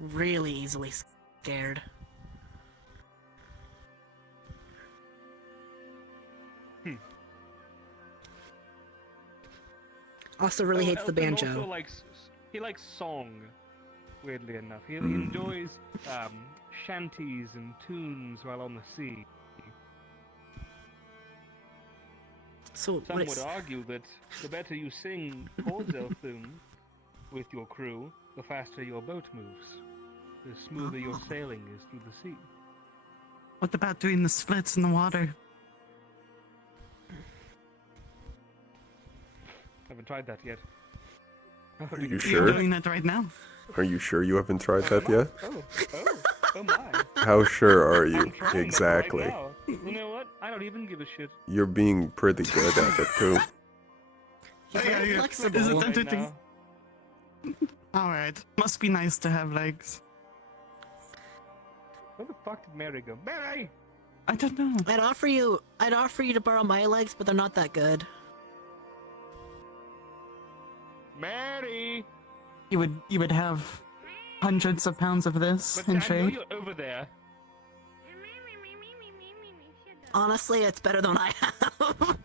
Really easily scared. Also really hates the Elton banjo. Also he likes song. Weirdly enough, he enjoys shanties and tunes while on the sea. So Some what would is... argue that the better you sing towards Elthun with your crew, the faster your boat moves, the smoother your sailing is through the sea. What about doing the splits in the water? Haven't tried that yet. Are you You're sure? doing that right now. Are you sure you haven't tried that yet? Oh my! How sure are you? I'm trying that Exactly. Right now. You know what? I don't even give a shit. You're being pretty good at it too. He's Yeah, very yeah. flexible. Is it Right entertaining? now. Alright. Must be nice to have legs. Where the fuck did Mary go? Mary! I don't know. I'd offer you to borrow my legs, but they're not that good. Mary! You would have hundreds of pounds of this But in I know trade. you're over there. Honestly, it's better than I have.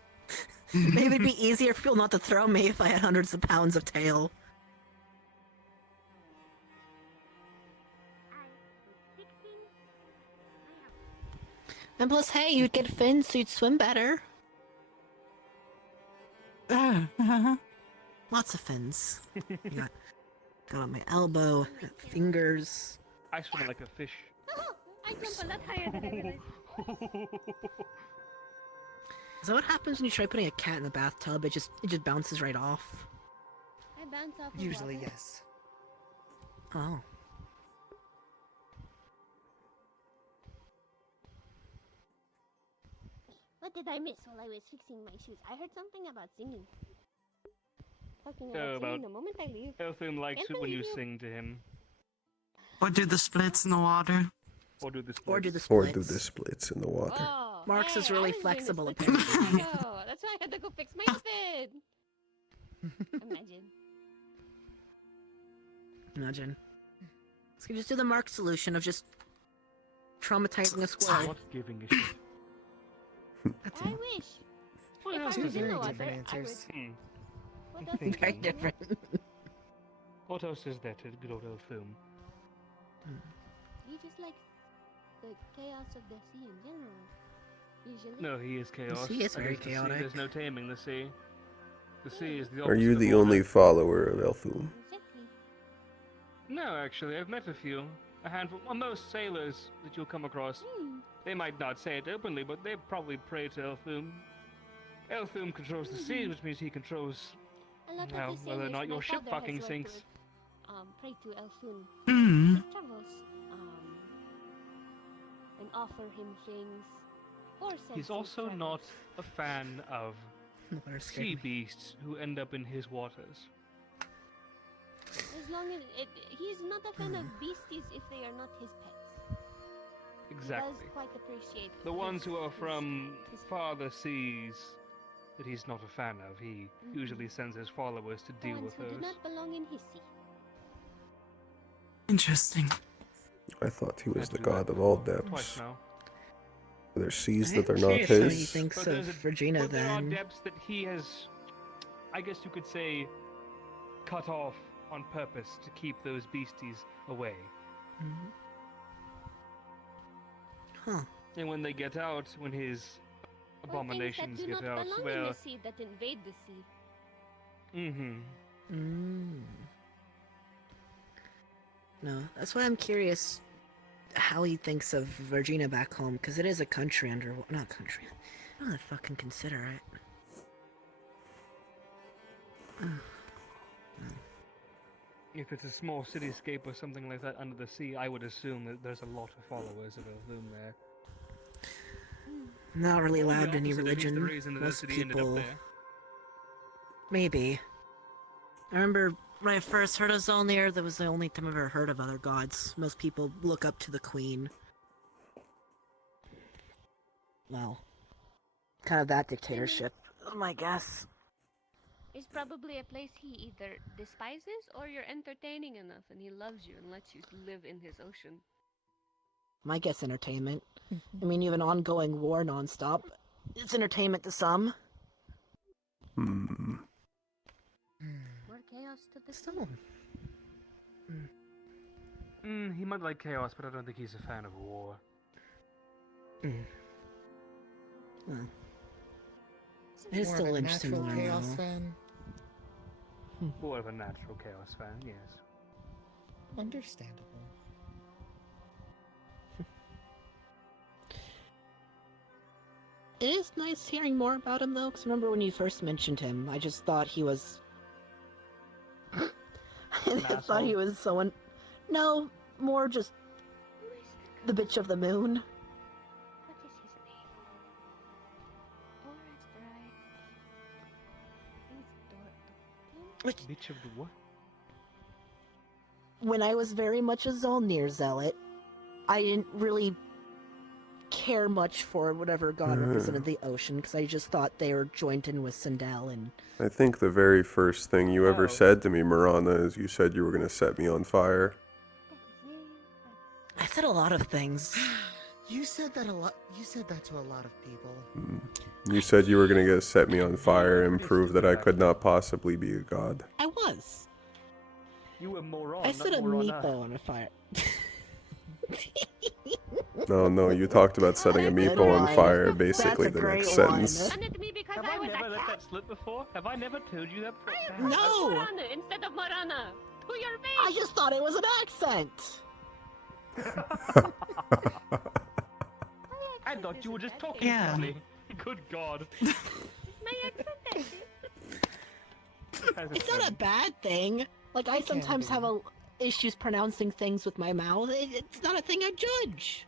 Maybe it'd be easier for people not to throw me if I had hundreds of pounds of tail. And plus, hey, you'd get fins, so you'd swim better. Lots of fins. got on my elbow, fingers. I swim like a fish. Oh, I jump a lot higher than I realized. Is that what happens when you try putting a cat in the bathtub? It just bounces right off. I bounce off the Usually, water. yes. Oh. What did I miss while I was fixing my shoes? I heard something about singing. talking Oh, about about- the moment I leave. Elthum likes Can't it when you believe you- sing to him. Or do the splits in the water. Or do the Or do the splits. splits. Or do the splits in the water. Oh, Marx is hey, really I was doing the flexible, splits apparently. a minute ago. That's why I had to go fix my outfit. Imagine. Imagine. So you just do the Mark solution of just traumatizing a I'm squirrel. not giving a shit. That's I it. wish. What If else I is was in there? the water, different I answers. Hmm. would. What else Very is there? different. What else is there to good old Elthum? He just likes the chaos of the sea in general. Usually. No, he is chaos. sea is very Against the sea, chaotic. there's no taming the sea. The sea is the Are you opposite the of order. only follower of Elthum? Exactly. No, actually, I've met a few. A handful. Well, most sailors that you'll come across. They might not say it openly, but they probably pray to Elthum. Elthum controls the sea, which means he controls A lot Well, of the whether or sailors not your my ship father has fucking worked sinks. with, pray to Elthun Hmm. as he travels, and offer him things. Or send He's safe also travels. not a fan of Water scared sea me. beasts who end up in his waters. As long as he's not a fan of beasties if they are not his pets. Exactly. He does quite appreciate The ones his- who are his- from his farther seas that he's not a fan of, he usually sends his followers to the deal ones with who do those. not belong in his sea. Interesting. I thought he was Had to the do that god of all Twice depths. now. Are there seas I'm that are not curious how he his? thinks But of there's a- Virginia But there are then. depths that he has, I guess you could say, cut off on purpose to keep those beasties away. Mhm. Huh. And when they get out, when his abominations or things that do get not out, belong in well, the sea that invade the sea. mm-hmm. Mm. No, that's why I'm curious how he thinks of Virginia back home, because it is a country under... Not country. I don't know how to fucking consider it. If it's a small cityscape or something like that under the sea, I would assume that there's a lot of followers of Elthum there. Not really allowed The any opposite, if he's religion. The reason that the Most city ended up people... there. Maybe. I remember when I first heard of Zolnir, that was the only time I've ever heard of other gods. Most people look up to the queen. Well, kind of that dictatorship, my guess. It's probably a place he either despises or you're entertaining enough and he loves you and lets you live in his ocean. My guess entertainment. I mean, you have an ongoing war nonstop. It's entertainment to some. Hmm. More chaos to the sea. Still. He might like chaos, but I don't think he's a fan of war. Well, it is More still of a interesting to natural learn, chaos though. fan. More of a natural chaos fan, yes. Understandable. It is nice hearing more about him, though, because remember when you first mentioned him, I just thought he was... I thought he asshole? was someone... No, more just Who is the bitch of the moon. What is his name? Oh, that's right. He's Bitch of the what? When I was very much a Zolnir zealot, I didn't really care much for whatever god represented the ocean, because I just thought they were joined in with Sindel and... I think the very first thing you ever Oh. said to me, Marana, is you said you were going to set me on fire. I said a lot of things. You said that a lot. You said that to a lot of people. You said you were going to set me on fire and prove that I could not possibly be a god. I was. You were moron. I set a meepo on a fire. No, you talked about setting a That's a meepo good on one. fire, That's basically a the great next one. sentence. Done it to me because Have I I was never a let cat. that slip before? Have I never told you that? No! Morana instead of Morana. To your face. I just thought it was an accent. I thought you were just talking Yeah. to me. Good God. My accent. It's not a bad thing. Like, I It can sometimes be. have issues pronouncing things with my mouth. It's not a thing I judge.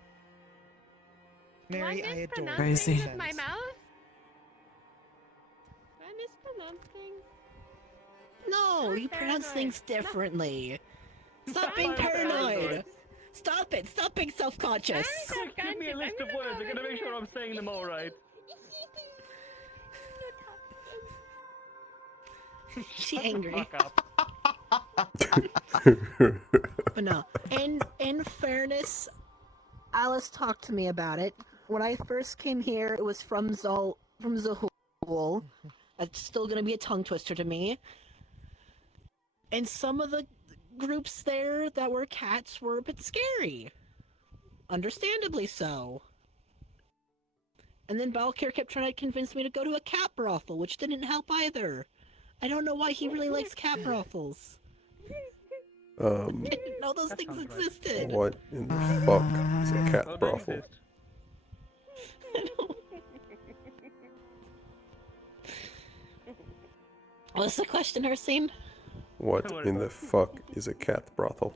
Mary, Do I I adore mispronounce your Crazy. things with my accents. mouth? Do I mispronounce things? No, Not you pronounce paranoid. things differently. Stop being I'm paranoid. paranoid. Stop it. Stop being self-conscious. Quick, give me a list of words. I gotta make sure I'm saying them all right. She angry. Fuck up. But no. In fairness, Alice talked to me about it. When I first came here, it was from Zahul. It's still gonna be a tongue twister to me. And some of the groups there that were cats were a bit scary. Understandably so. And then Balkir kept trying to convince me to go to a cat brothel, which didn't help either. I don't know why he really likes cat brothels. I didn't know those things sounds right. existed. What in the fuck is a cat Oh, they brothel? exist. What's the question, Ursine? What Don't worry in about the fuck is a cat brothel?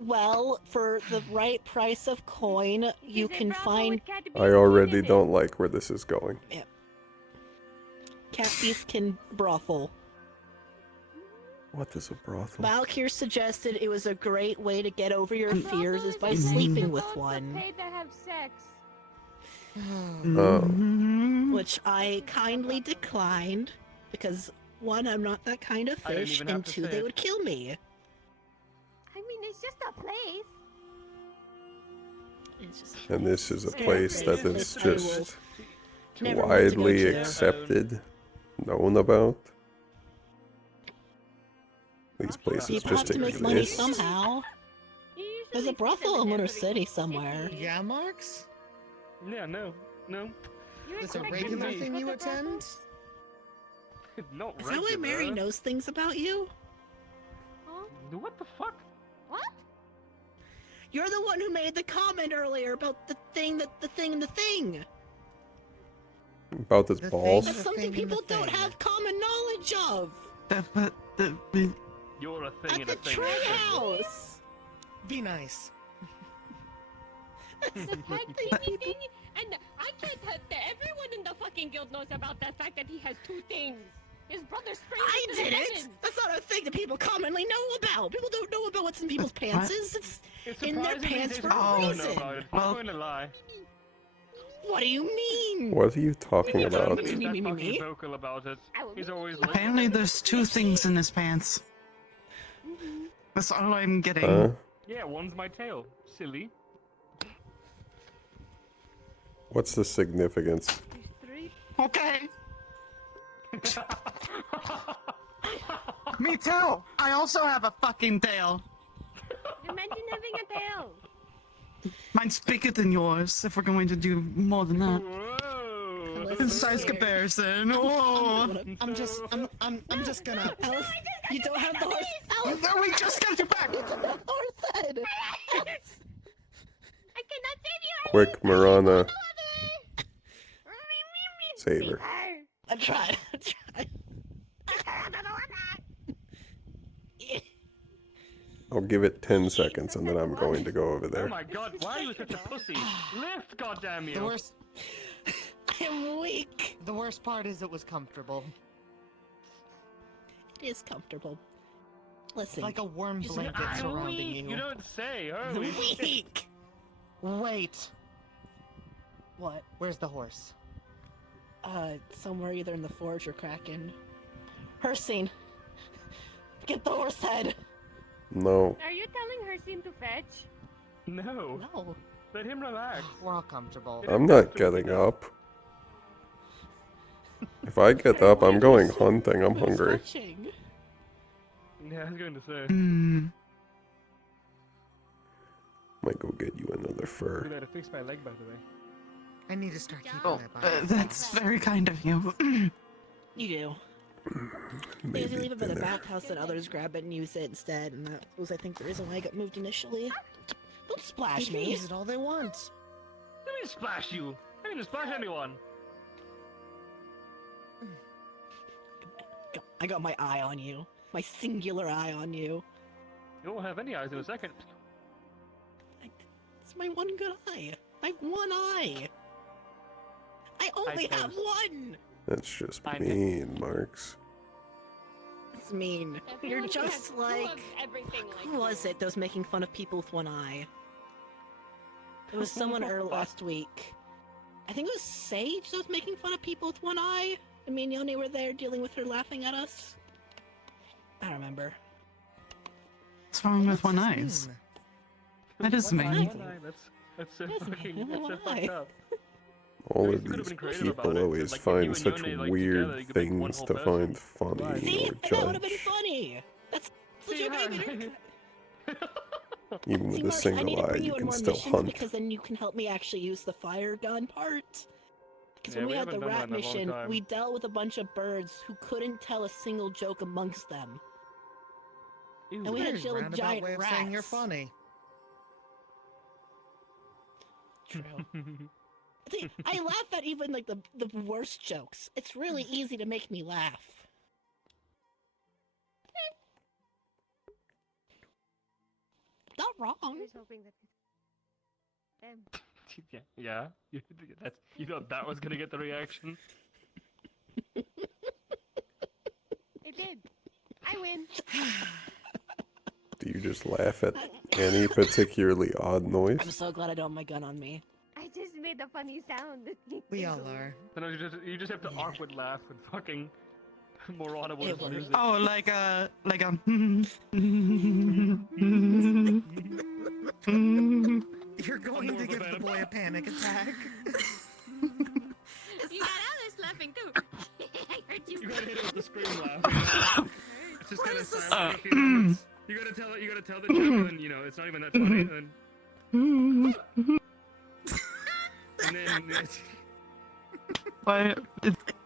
Well, for the right price of coin, you can find I already don't like where this is going. cat beefkin brothel. What is a brothel? Valkyr suggested it was a great way to get over your fears is by sleeping with one, Pay to have sex. Oh. which I kindly declined because one, I'm not that kind of I didn't fish, even have and to two, say they it. would kill me. I mean, it's just a place. It's just And this is a Scary place that place is I will just never want to go widely to. accepted, known about. These places People have just to make money exist. somehow. You There's a usually see brothel them in Winter every City somewhere. Yeah, Marks? Yeah, no. You Is a expect regular them to thing go you to brothels? attend? Not Is that why Mary regular. knows things about you? Huh? What the fuck? What? You're the one who made the comment earlier about the thing, the thing, and the thing. About his The balls. That's The something thing and the people don't thing. have common knowledge of. You're a thing At and the a thing. treehouse. Be nice. The fact that he thing, and I can't have everyone in the fucking guild knows about the fact that he has two things. His brother springs I into the did it. heavens. That's not a thing that people commonly know about. People don't know about what's in people's pantses. It's in their surprising pants these for days a people don't know reason. about it. Well- I'm going to lie. What do you mean? What are you talking about? He's that Me. fucking vocal about it. He's always like, Apparently, there's two things in his pants. That's all I'm getting. Huh? yeah, one's my tail. Silly. What's the significance? Okay. Me too. I also have a fucking tail. Imagine having a tail. Mine's bigger than yours. If we're going to do more than that. Whoa. In size comparison. Oh. I'm just gonna. Alice, you don't have the horse. Alice, We just got you back. you don't have the horse head. Alice. I cannot save you. Quick, Marana. Save her. I tried. I'll give it 10 seconds and then I'm going to go over Oh there. my god, why are you such a pussy? Lift, goddamn you! The worst. I'm weak. The worst part is it was comfortable. It is comfortable. Listen. It's like a warm Just- blanket I'm surrounding weak. you. You don't say, are we? weak. Wait, What? where's the horse? Somewhere either in the forge or Kraken. Hersine. Get the horse head. No. Are you telling Hercine to fetch? No. No. Let him relax. We're all comfortable. I'm not getting up. If I get up, I'm going hunting. I'm hungry. Fetching. Yeah, I was going to say. Hmm. Might go get you another fur. I gotta fix my leg, by the way. I need to start keeping Oh, my body. that's very kind of you. You do. Because Maybe you leave it by the dinner. back house and others grab it and use it instead, and that was, I think, the reason why I got moved initially. Don't They splash can me. use it all they want. Let me splash you! I didn't splash anyone! I got my eye on you. My singular eye on you. You won't have any eyes in a second. It's my one good eye. My one eye. I only have suppose. one. That's just I know. mean, Marks. It's mean. I feel You're like you just have two like of everything like who was you. it that was making fun of people with one eye? It was someone last week. I think it was Sage that was making fun of people with one eye. And me and Yone were there dealing with her laughing at us. I don't remember. What's wrong with What's one his eyes? name? That is One eye, mean. one eye, That's so That's fucking. mean. That's so One fucked eye. up. All You of could've these been creative about people it, always like, if find you and such Yone, like, weird together, you could make one things whole to person. find funny Right. See, or that would have been judge. funny. That's the See, joke I made. Even See, with a Marks, I single need to eye, bring you you in can more still missions hunt. because then you can help me actually use the fire gun part. Because Yeah, when we we had the haven't done that rat in a long mission, time. we dealt with a bunch of birds who couldn't tell a single joke amongst them. Ew. And we had to Very deal with roundabout giant way of saying you're rats. funny. True. See, I laugh at even like the worst jokes. It's really easy to make me laugh. Not I wrong. was hoping that. Damn. Yeah. You thought that was gonna get the reaction? It did. I win. Do you just laugh at any particularly odd noise? I'm so glad I don't have my gun on me. I just made a funny sound. We all are. So you just have to awkward laugh with fucking Morana It with was- music. Oh, like a You're going more to of a give the venom. boy a panic attack. You got Alice laughing too. I heard you. You gotta hit it with the scream laugh. It's just kind of this? silent for a few moments. You gotta tell the joke, and you know it's not even that funny. And then Why?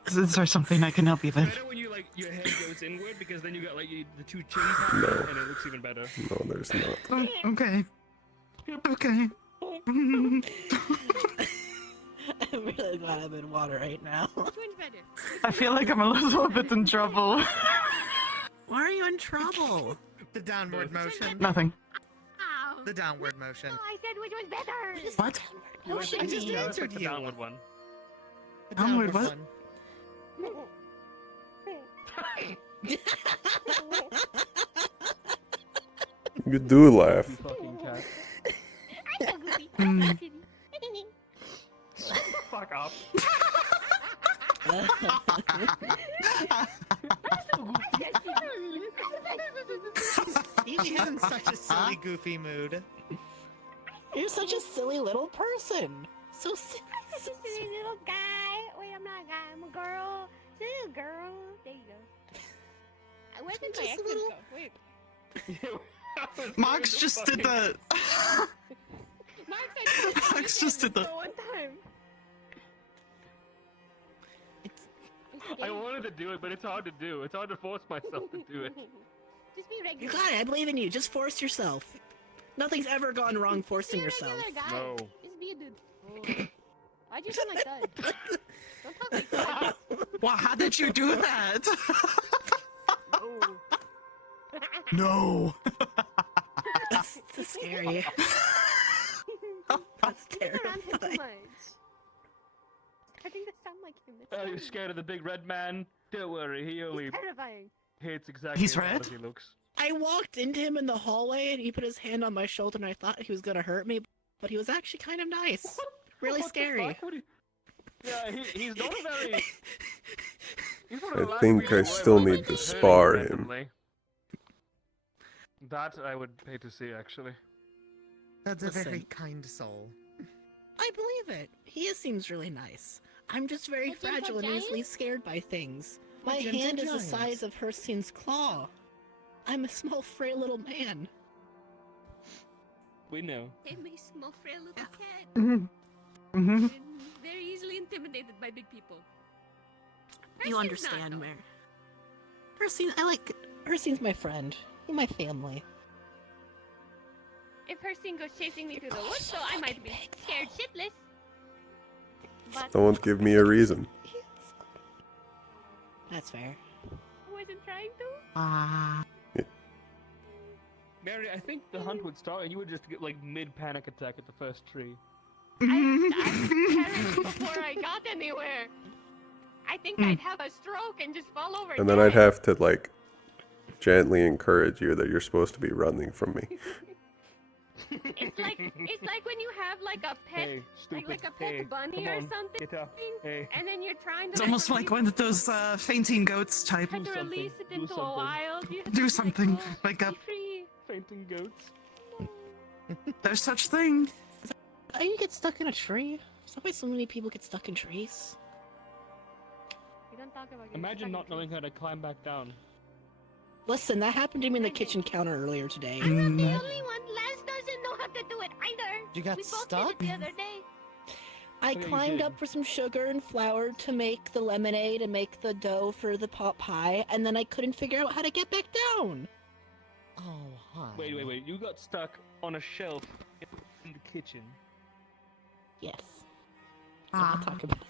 Is there something I can help you it's with? better when you like your head goes inward because then you got like the two chins popping out, and it looks even better. No, there's not. Okay. Okay. I'm really glad I'm in water right now. Which one's better? I feel like I'm a little bit in trouble. Why are you in trouble? The downward motion. Nothing. Ow. The downward motion. No, I said which one's better. What? Motion I just mean? Yeah, let's pick answered the you. downward one. The Downward what? one. You do laugh. You fucking cat. I'm so goofy. Mm. Fuck up. She's in such a silly, goofy mood. You're such a silly little person. So silly. Such a silly little guy. Wait, I'm not a guy. I'm a girl. Silly girl. There you go. Where did my Just a accent little- go? Wait. Marx just did the. Max just did the- one time. I wanted to do it, but it's hard to do. It's hard to force myself to do it. Just be You regular. got it. I believe in you. Just force yourself. Nothing's ever gone wrong Just forcing be a yourself. regular guy. No. Just be a dude. Oh. Why'd you sound like that? Don't talk like that. Well, how did you do that? Oh. No. That's scary. That's You've been around him too terrifying. much. Starting to sound like him. It's Oh, you're scary. scared of the big red man? Don't worry, he only He's terrifying. hates exactly He's as bad red? as he looks. I walked into him in the hallway and he put his hand on my shoulder and I thought he was gonna hurt me, but he was actually kind of nice. Really What the scary. fuck? What do you- Yeah, he's not a very. He's one of the I last think people I who still ever, need like, to hurt spar him. randomly. That I would pay to see, actually. That's a very Listen. kind soul. I believe it. He seems really nice. I'm just very A gentle fragile and easily giant? scared by things. A My gentle hand is the giant. size of Herstein's claw. I'm a small, frail little man. We know. I'm a small, frail little cat. Mhm. Mhm. I'm very easily intimidated by big people. You Herstein's understand, not, though. Mare. Herstein's my friend. He's my family. If Herstein goes chasing me through the woods, so I might be scared shitless. But Don't give me a reason. That's fair. I wasn't trying to. Ah. Mary, I think the hunt would start and you would just get like mid panic attack at the first tree. I perished before I got anywhere. I think I'd have a stroke and just fall over. And then I'd dead. have to, like, gently encourage you that you're supposed to be running from me. It's like when you have like a pet, Hey, stupid. like a pet Hey, bunny come or on, something, Get up. Hey. and then you're trying to It's almost like one of those fainting goats type. trying to something, release it do into a something. wild. You have Do to be something, Like, oh, wake up. be free. Fainting goats. There's such thing. How you get stuck in a tree? Is that why so many people get stuck in trees? We don't talk about getting Imagine stuck not in knowing how to climb back down. Listen, that happened to me in the kitchen counter earlier today. I'm not the Mm. only one. Les doesn't know how to do it either. You got we both stuck? did it the other day. I yeah, you climbed did. up for some sugar and flour to make the lemonade and make the dough for the pot pie, and then I couldn't figure out how to get back down. Oh, hi. Wait. You got stuck on a shelf in the kitchen. Yes. I'll talk about it.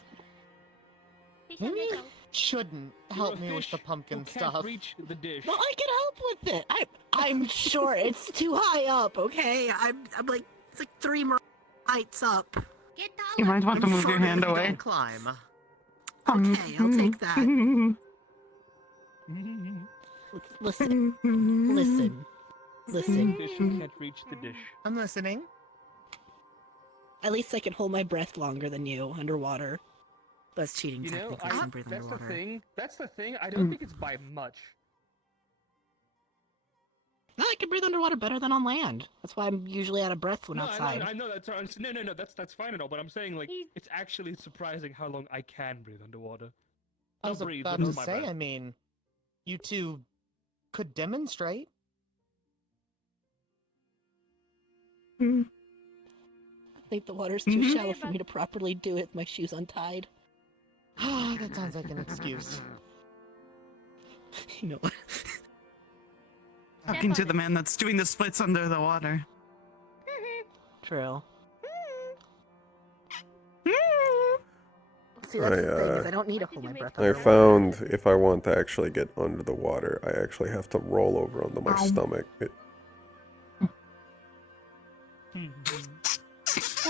He said Maybe they you shouldn't help You're a me with the fish pumpkin who stuff. Can't reach the dish. Well, I can help with it. I'm sure it's too high up. Okay, I'm like it's like 3 more heights up. Get You taller. might want to move your Shorter hand if you away. don't climb. Okay, I'll take that. Listen, listen. Fish who can't reach the dish. I'm listening. At least I can hold my breath longer than you underwater. That's cheating You know, technically. I, I'm breathing that's the underwater. thing. That's the thing. I don't think it's by much. No, I can breathe underwater better than on land. That's why I'm usually out of breath when No, outside. I know that's no. That's fine and all. But I'm saying like He's- it's actually surprising how long I can breathe underwater. I I'll was breathe, about but to it's my say, breath. I mean, you two could demonstrate. I think the water's too Mhm. shallow for me to properly do it with my shoes untied. That sounds like an excuse. You know what? Talking to on the man that's doing the splits under the water. True. See, I, that's the thing, is uh, I don't need to What hold did my you breath I underwater. found if I want to actually get under the water, I actually have to roll over onto my Ow. stomach. That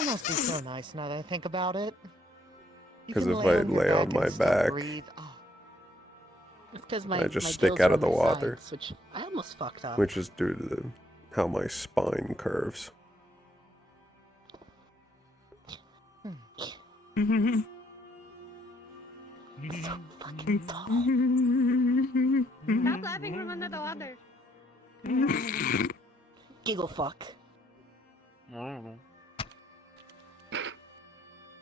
must be so nice now that I think about it. You 'Cause can if lay I on your lay on back my and still back- breathe. Oh, It's because my I just my stick gills out are of the on my water. sides, which I almost fucked up. which is due to how my spine curves. Mhm. So fucking tall. Stop laughing from under the water. Giggle fuck. I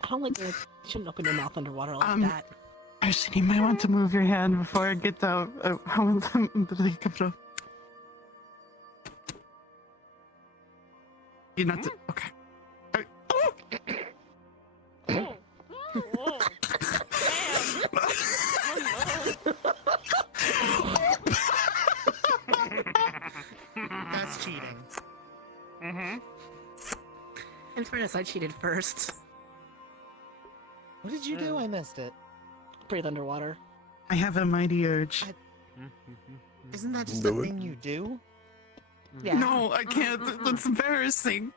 don't like you shouldn't open your mouth underwater like that. Arson, you might want to move your hand before I get out. How You're not. Okay. Oh. Oh. that's cheating. In fairness, I cheated first. What did you do? I missed it. Breathe underwater. I have a mighty urge. Isn't that just Do a it. thing you do? Yeah. No, I can't. That's embarrassing.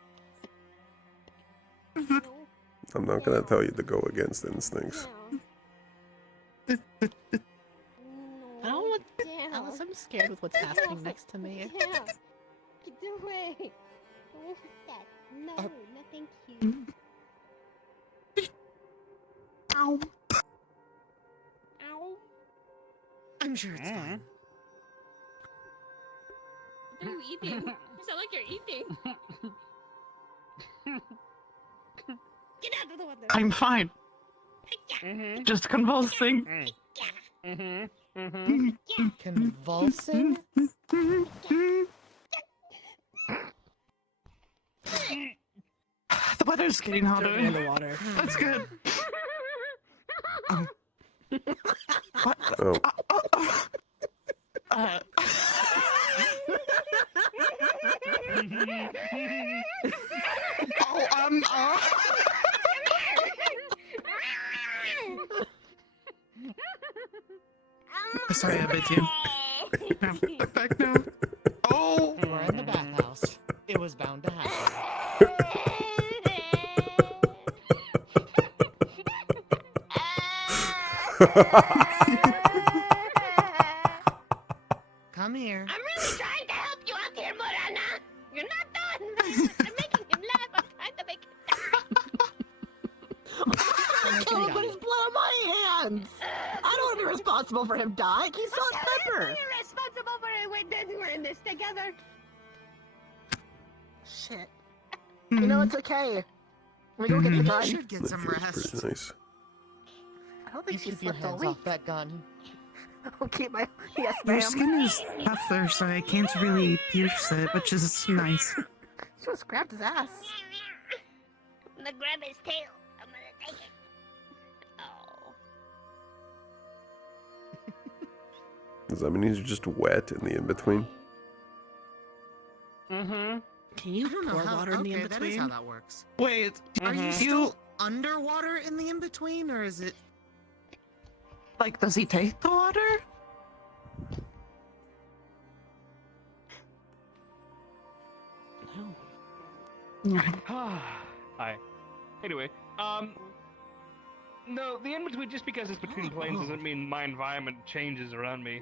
I'm not gonna tell you to go against instincts. I don't want. Alice, I'm scared with what's happening next to me. Get away. Don't want that. No, no, thank you. Ow. Ow. I'm sure it's fine. What are you eating? You sound like you're eating. Get out of the water. I'm fine. Just convulsing. Convulsing? The weather's getting Dirty hotter. underwater. That's good. What? Oh, Uh, Sorry, I bit you. Back now. Oh! We're in the bathhouse. It was bound to happen. Come here. I'm really trying to help you out here, Morana. You're not done. I'm making him laugh. I'm trying to make him Kill him, but he's blood on my hands. I don't want to be responsible for him dying. He's salt and pepper. You're responsible for it. Wait, then we're in this together. Shit. You know it's okay. We go get the You gun. should get That some feels rest. pretty nice. I don't think she Keep your slept all hands week. off that gun. I'll keep my yes, Your ma'am. skin is tougher, so I can't really pierce it, which is nice. She was grabbed his ass. I'm gonna grab his tail. I'm gonna take it. Oh. Does that mean he's just wet in the in-between? Mm-hmm. Can you I don't know pour how. water in the Okay, in that is between? how that works. Wait, Are you Mhm. still underwater in the in between, or is it? like, does he take the water? Hi. Anyway, no, the in-between, just because it's between planes doesn't mean my environment changes around me.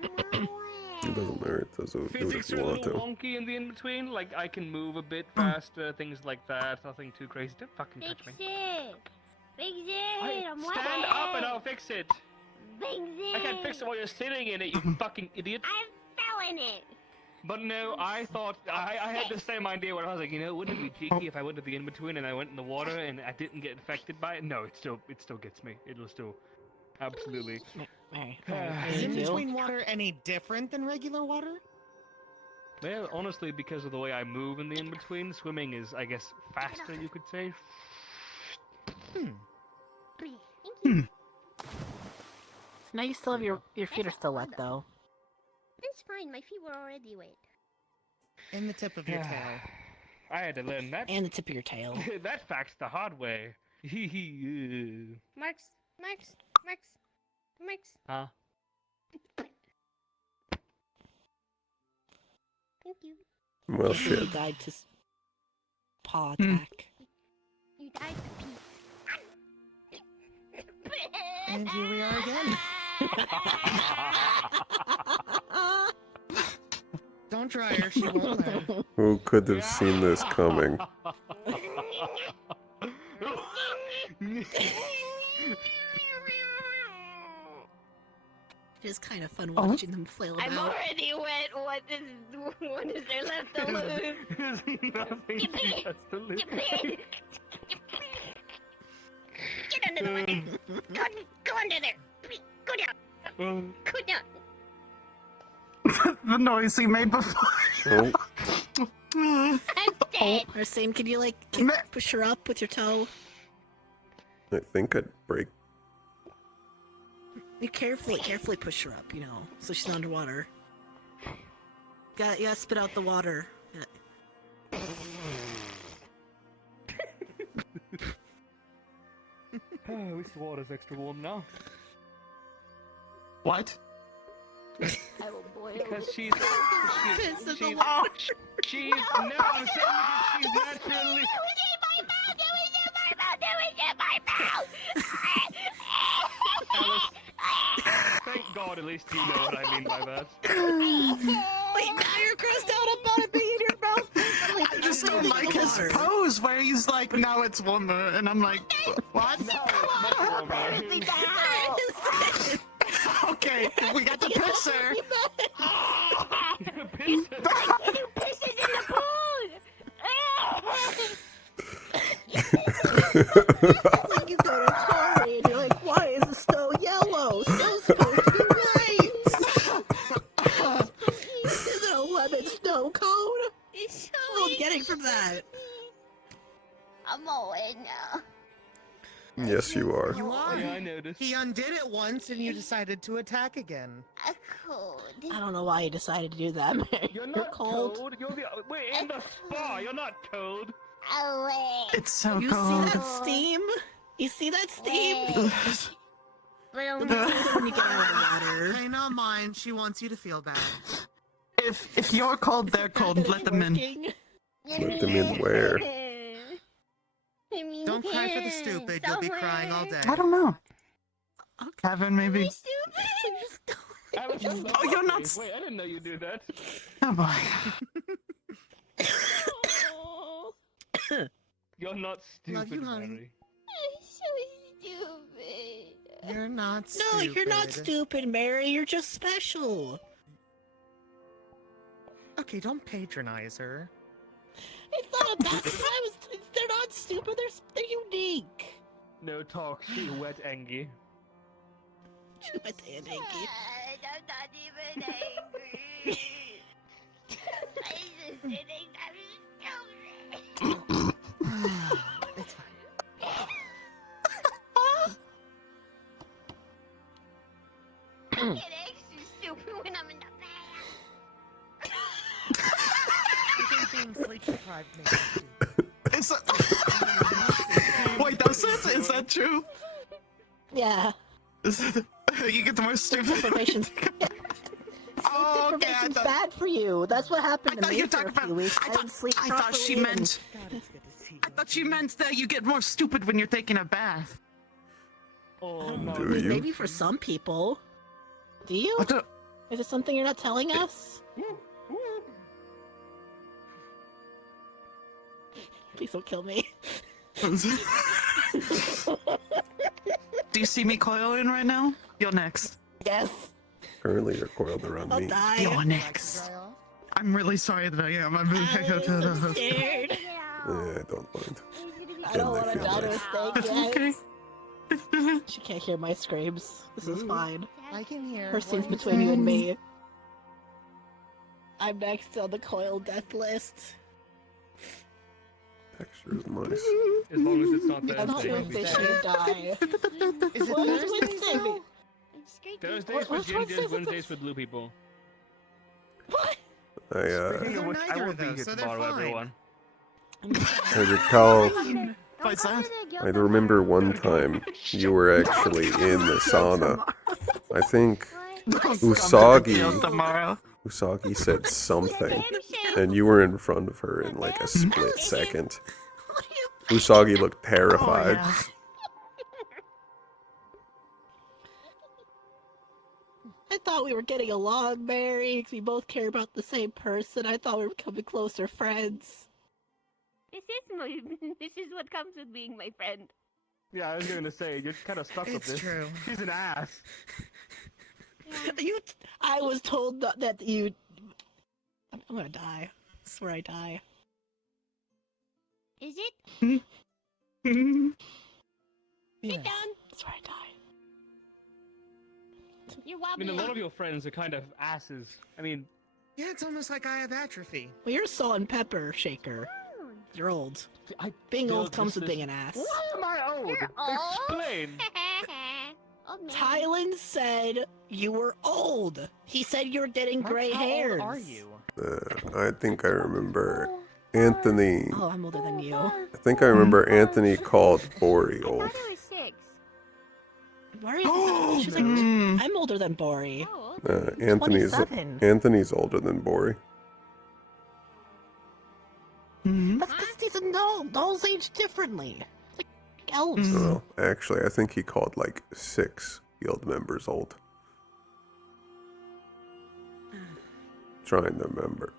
It doesn't matter. It does do it Physics if are you a want little to. wonky in the in-between, like I can move a bit faster, things like that, nothing too crazy. Don't fucking touch Fix me. it. Fix it. I'm Stand up and I'll fix it. Fix it. I can't fix it while you're sitting in it, you fucking idiot. I fell in it. But no, I thought, I had the same idea where I was like, you know, wouldn't it be cheeky if I went to the in-between and I went in the water and I didn't get infected by it? No, it still gets me. It'll still, absolutely. Mary, Is in between water any different than regular water? Well, honestly, because of the way I move in the in-between, swimming is, I guess, faster, you could say. Thank you. Now you still have your feet are still wet though. It's fine. My feet were already wet. In the tip of your tail. I had to learn that And the tip of your tail. that fact the hard way. Marks. Huh? Thank you. Well, Can't believe shit. you died to paw attack. You died to pee. And here we are again. Don't try her, she won't learn. Who could have seen this coming? It is kind of fun watching them flail I'm about. already wet. What is there left to lose? There's nothing You she pee. has to lose. You pee. Get under the water. Go under there. Pee. Go down. Go down. The noise he made before. Oh, I'm dead. Arsene, can you like push her up with your toe? I think I'd break. You carefully push her up, you know, so she's not underwater. You gotta spit out the water. At least the water's extra warm now. What? I will boil Because this. she's, Piss in the she's, water. she's, no, I'm saying because she's naturally, It was in my mouth. It was in my mouth. It was in my mouth. Alice, thank God at least you know what I mean by that. Wait, now you're grossed out about it being in your mouth. I just don't like his pose where he's like, now it's warmer, and I'm like, what? Apparently now. Okay, we got the pisser. Who pisses in the pool? Like you go to Tori and you're like, why is the snow yellow? Snow's supposed to be white. Is it a lemon snow cone? It's so What are you getting from that? I'm all wet now. Yes, you are. You are. Yeah, I noticed. He undid it once and you decided to attack again. Cold. I don't know why you decided to do that, Mary. You're not cold. cold. You're the, we're in the spa. You're not cold. Oh, wait. It's so You cold. see that steam? You see that steam? But I'm When you get out of the water. Pay no mind, she wants you to feel bad. If you're cold, they're cold. Let them in. Let them in where? Don't cry for the stupid, you'll be crying all day. I don't know. Kevin, maybe. Stupid. Alice, Oh, you're not s- Wait, I didn't know you do that. Oh boy. Oh, You're not Love stupid, you, honey. Mary. I'm so stupid. You're not No, stupid. you're not stupid, Mary. You're just special. Okay, don't patronize her. It's not about they're not stupid. They're unique. No talk, she wet Angie. But they ain't Angie. I'm not even angry. I'm just kidding. I'm stupid. It's fine. I get extra stupid when I'm in the bed. You think being sleep deprived makes you stupid? It's Wait, does it? Is that true? Yeah. You get the most stupid. Deprivation's Oh, okay. deprivation's bad for you. That's what I happened to thought me you were for talking a few about. weeks. I didn't sleep I thought she properly and- meant. God, it's good to see you. I thought she meant that you get more stupid when you're taking a bath. Oh no. Do you? Maybe for some people. Do you? I don't- Is it something you're not telling us? Please don't kill me. Do you see me coiling right now? You're next. Yes. Currently, you're coiled around I'll me. die. You're next. Dry off? I'm really sorry that I am. I'm really. I'm scared. I don't mind. I don't want to feel die to a nice. snake yet. Okay. She can't hear my screams. This is fine. I can hear. Her what scene's you're between you and saying. me. I'm next on the coil death list. Texture is nice. As long as it's not It's I'm not Thursday. too Wednesday. fishy to die. Is it What is Thursday Wednesday? still? Thursdays for What's Wednesday gingers, with Wednesdays the- for blue people. What? I They're I neither will of be those, here so they're tomorrow, fine. everyone. I recall. What's that? I remember one time you were actually in the sauna. I think Usagi Tomorrow. Usagi said something, and you were in front of her in like a split second. Usagi looked terrified. Oh, yeah. I thought we were getting along, Mary, because we both care about the same person. I thought we were becoming closer friends. This is what comes with being my friend. Yeah, I was gonna say, you're kind of stuck with It's this. true. She's an ass. I was told that you. I'm gonna die. I swear I die. Is it? Yes. Sit down. I swear I die. You're I mean, wobbling. a lot of your friends are kind of asses. I mean, Yeah, it's almost like I have atrophy. Well, you're a salt and pepper shaker. You're old. I Being feel old comes just with being an ass. Why am I old? You're old. Explain. Old man. Tylen said you were old. He said you were getting gray hairs. How old are you? I think I remember Anthony. Oh, I'm older than you. I think I remember Anthony called Bori I old. thought it was 6. Bori, Oh, she's like, mm. I'm older than Bori. Oh, Anthony's 27. Anthony's older than Bori. Mhm. That's because these gnolls age differently. It's like elves. Mm. Well, actually, I think he called like 6 guild members old. Trying to remember.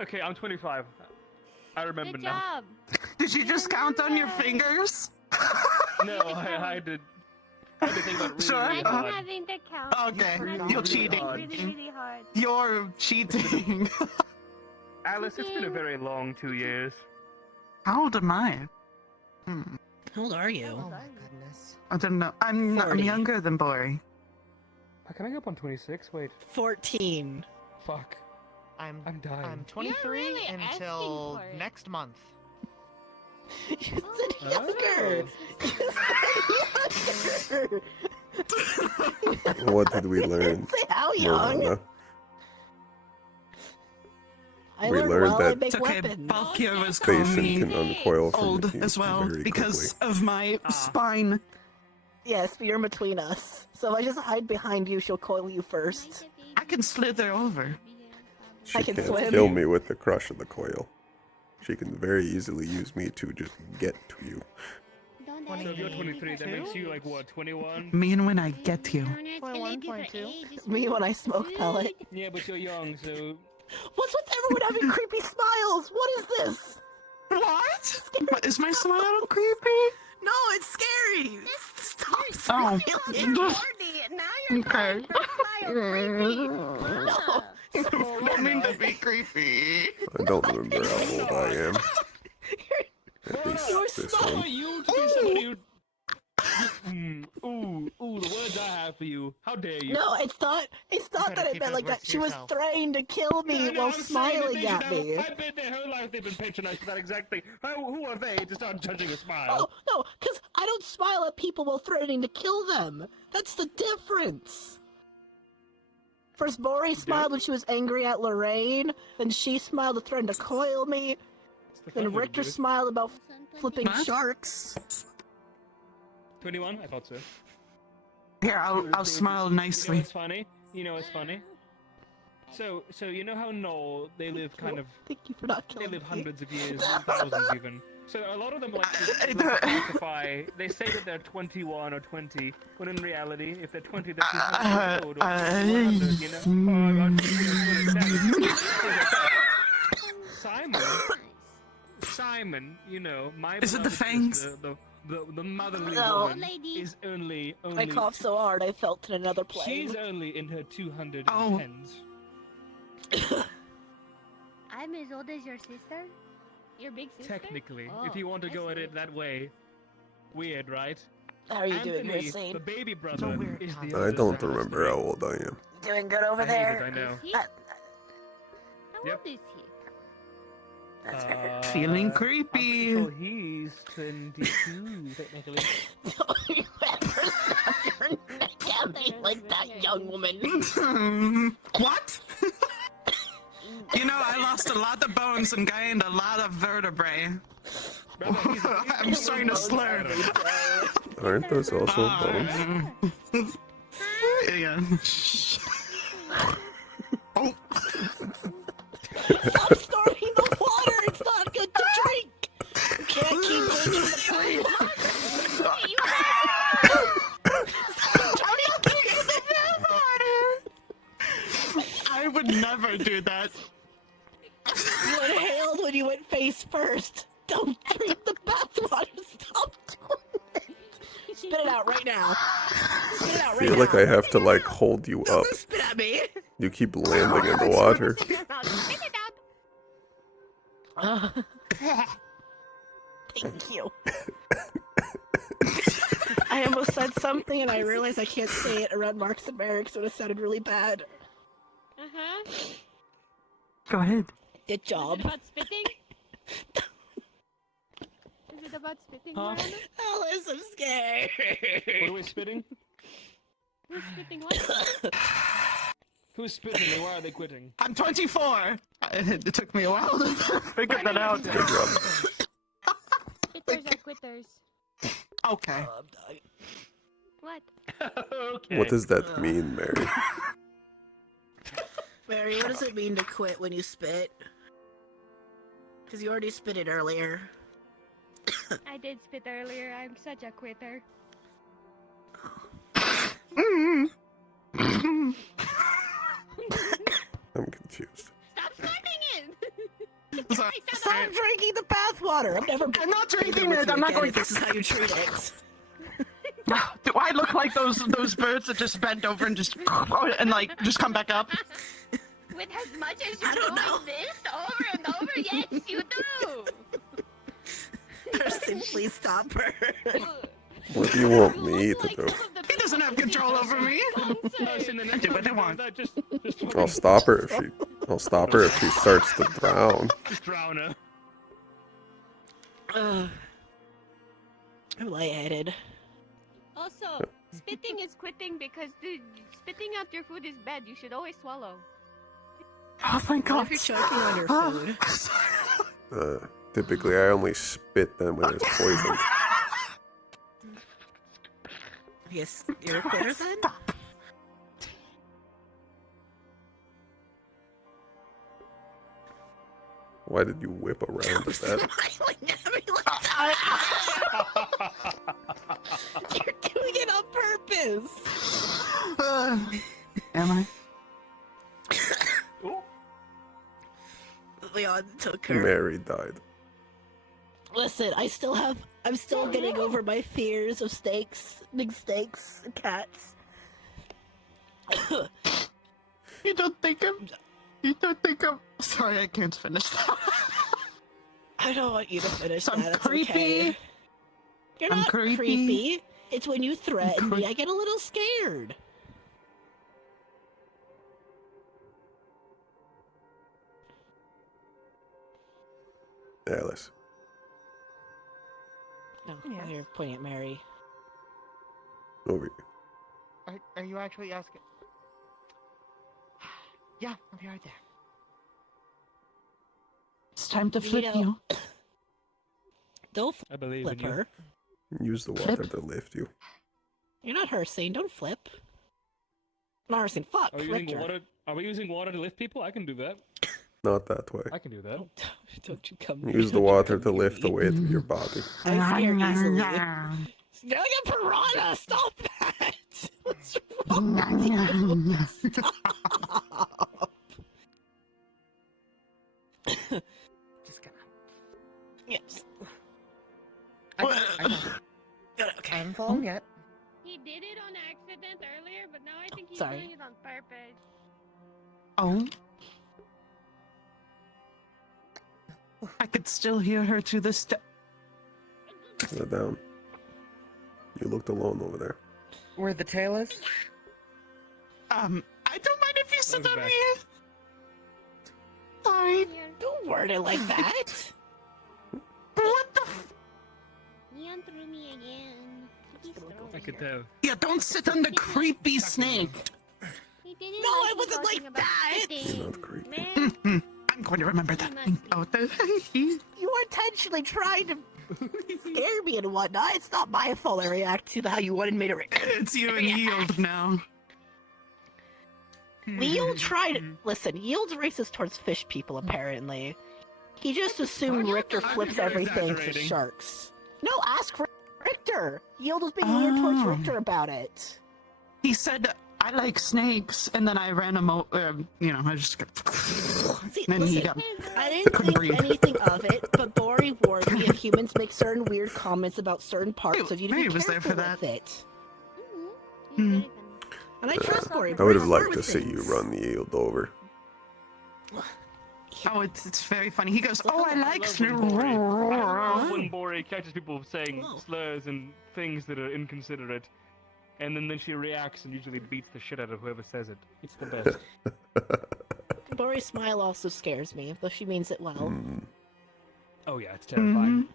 Okay, I'm 25. I remember Good now. job. Did you just count on your fingers? No, I had to think about it really, Sure. really Imagine hard. having to count. Okay, Imagine you're having to cheating. count really, really hard. You're cheating. Alice, it's been a very long 2 years. How old am I? Hmm. How old are you? Oh my goodness. I don't know. I'm 40. younger than Bori. How can I go up on 26? Wait. 14. Fuck. I'm dying. I'm 23 really asking until for it. next month. You said younger. Oh. You said younger. What did we learn? Say how young. Morgana? I We learned learned well I that- make It's okay. weapons. Balkia was calling Jason me can uncoil from old the heat as well very because quickly. of my Ah. spine. Yes, but you're in between us. So if I just hide behind you, she'll coil you first. I can slither over. She I can can't swim. kill me with the crush of the coil. She can very easily use me to just get to you. Don't So if you're 23, that makes you like what, 21? Me and when I get you. 21.2. Me when I smoke pellet. Yeah, but you're young, so What's with everyone having creepy smiles? What is this? What? Is my smile creepy? No, it's scary. Stop Oh. smiling. Now you're Okay. smile Don't mean to be creepy. I don't remember how old I am. At least You're this so- one. you to be somebody who... Ooh, the words I have for you. How dare you? No, it's not that it meant like that. She was threatening to kill me No, while I'm saying that smiling they should at have- me. I bet their whole life they've been patronized for that exactly. Who are they to start judging a Oh, smile? no, because I don't smile at people while threatening to kill them. That's the difference. First, Mori smiled when she was angry at Lorraine, then she smiled to threaten to coil me, then Richter smiled about flipping What? sharks. 21? I thought so. Here, I'll smile nicely. You know what's funny? So you know how Knoll, they live kind of... Thank you for not They killing live me. hundreds of years, thousands even. So a lot of them like to classify. They say that they're 21 or 20, when in reality, if they're 20, they're 200 years old, or 100, you know? Simon, you know, my Is it the beloved fangs? sister, the motherly No. woman, is only. I coughed so hard I felt in another plane. She's only in her 210s. Oh. I'm as old as your sister? Your big sister? Technically, Oh, if you want to that's go at weird. it that way. Weird, right? How are you Anthony, doing, Christine? the baby brother, is the I oldest don't out of us remember three. how old I am. Doing good over I hate there? it, I know. Is he? Uh, How Yep. old is he? That's right. Feeling I'm pretty creepy. sure he's 22, technically. Don't you ever snap your neck at me like that, young woman. What? You know, I lost a lot of bones and gained a lot of vertebrae. Brother, he's I'm starting to slur. Aren't those also bones? Yeah. Oh. Stop storing the water! It's not good to drink! You can't keep drinking the pool! I would never do that. You inhaled when you went face first! Don't drink the bathwater! Stop doing it! Spit it out right now! Spit it out I right feel now! like I have to like hold you up. Spit at me! You keep landing in the water. Spit it out. Thank you. I almost said something and I realized I can't say it around Marks and Merrick, so it sounded really bad. Uh-huh. Go ahead. Good Is job. it about spitting? Is it about spitting, Huh? Morana? Alice, I'm scared. What are we spitting? Who's spitting what? Who's spitting and why are they quitting? I'm 24. It took me a while to figure that out. Good job. Quitters are quitters. Okay. What? Okay. What does that mean, Mary? Mary, what does it mean to quit when you spit? Because you already spit it earlier. I did spit earlier. I'm such a quitter. I'm confused. Stop spitting it! Sorry. Stop drinking the bathwater! I'm not drinking it. I'm not going to. This is how you treat it. Do I look like those birds that just bend over and just and like just come back up? With as much as I you're don't doing know. this over and over, yes, you do! Person, please stop her. What do you want me to do? He doesn't have control over me. No, see, the next Do what time they you want. that, just I'll stop her if she. I'll stop her if she starts to drown. Just drown her. I'm lightheaded. Also, spitting is quitting because dude, spitting out your food is bad. You should always swallow. Oh, thank What God. if you're choking on your food? Typically, I only spit them when it's poisoned. Yes, you're a quitter then? Stop. Why did you whip around at that? Smiling at me like that. occur. Mary died. Listen, I'm still getting over my fears of snakes, big snakes, and cats. You don't think I'm... Sorry, I can't finish that. I don't want you to finish So I'm that. It's creepy. okay. You're I'm not creepy. creepy. It's when you threaten me, cre- I get a little scared. Alice. No, Yes. you're pointing at Mary. Over here. Are you actually asking? Yeah, I'll be right there. It's time to You flip know- you. Don't I believe flip in you. her. Use the water to lift you. You're not Hersane, don't flip. Not Hersane, fuck, Are we using Richter. water? Are we using water to lift people? I can do that. Not that way. I can do that. Don't you come Use the don't you water come to near lift the me. weight of your body. I scare easily. You're like a piranha! Stop that! What's wrong with you? Stop! Just gonna. Yes. I haven't fallen yet. He did it on accident earlier, but now I think he's Sorry. doing it on purpose. Oh. I could still hear her to this day. Sit down. You looked alone over there. Where the tail is? I don't mind if you sit Goes on back. me. Sorry. Don't word it like that! What the f- Neon threw me again. He's throwing I could me. tell. Yeah, don't sit on the creepy snake. He didn't No, like it me wasn't talking like about that. spitting. Not creepy. Man, I'm going to remember that. Oh, You were intentionally trying to scare me and whatnot. It's not my fault I react to how you wanted me to react. it's you and Yield now. Yield tried. Listen, Yield's racist towards fish people, apparently. He just assumed Richter flips you're everything to exaggerating. sharks. No, ask Richter! Yield was being weird towards Oh. Richter about it. He said, I like snakes, and then I ran him over, I just got... See, And then he listen, got... I didn't couldn't think breathe. anything of it, but Bori warned me if humans make certain weird comments about certain parts of you to be Maybe was there careful for that. with it. he's very And I trust Bori. I would have Bori's liked smart to with see you things. run the yield over. Oh, it's very funny. He goes, oh, I like love when Bori- I love snakes. when Bori catches people saying slurs and things that are inconsiderate, and then she reacts and usually beats the shit out of whoever says it. It's the best. Bori's smile also scares me, though she means it well. Hmm. Oh yeah, it's terrifying.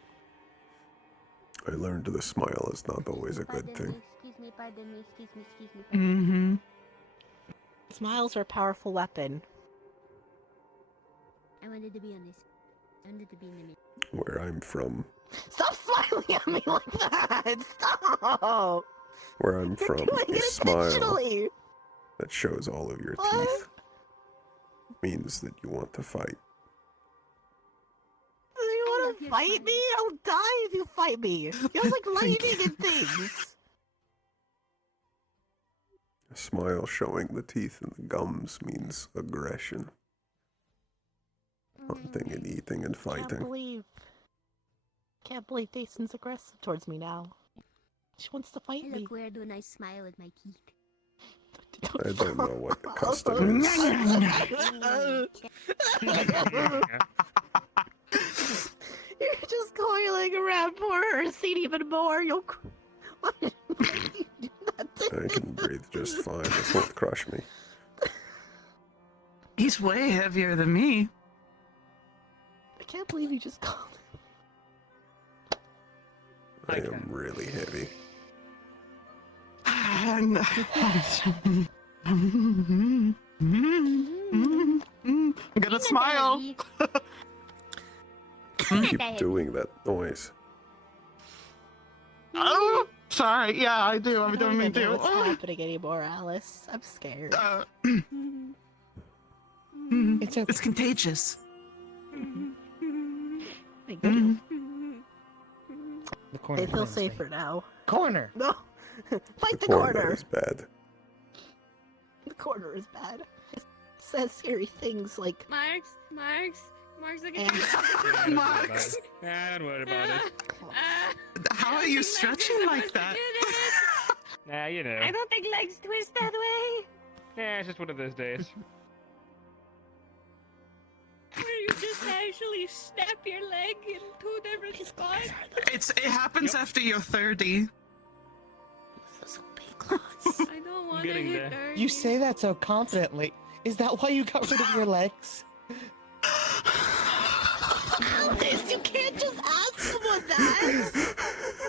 I learned the smile is not always a good Pardon thing. me, excuse me, pardon me, excuse me, excuse me. Mm-hmm. Smiles are a powerful weapon. I wanted to be on this. I wanted to be in the middle. Where I'm from, Stop smiling at me like that! Stop! where I'm You're from, doing a it smile intentionally! that shows all of your What? teeth means that you want to fight. Do you I want love to your fight smile. me? I'll die if you fight me! You have like lightning and things! A smile showing the teeth and the gums means aggression. Hunting and eating and fighting. Can't believe Jason's aggressive towards me now. She wants to fight I me. look weird when I smile with my teeth. I don't know what the custom is. You're just coiling around poor Ursine even more. You'll. Why did you do that to I can breathe just fine. This won't crush me. He's way heavier than me. I can't believe you just called. I am really heavy. I'm gonna smile. Keep doing that noise. Oh, sorry. Yeah, I do. I I don't don't mean even know to. what's happening anymore, Alice. I'm scared. It's contagious. Thank you. The corner. They feel reminds me. safer now. Corner. No, fight the Corner corner. is bad. The corner is bad. It says scary things like Marks, Mark's like, And- Max, Don't worry about it. how are you stretching like that? Nah, you know. I don't think legs twist that way. Yeah, it's just one of those days. Where you just actually snap your leg in two different spots. It happens after you're 30. Those big claws. I don't want to getting hit there. her. You say that so confidently. Is that why you got rid of your legs? Alice, you can't just ask someone that.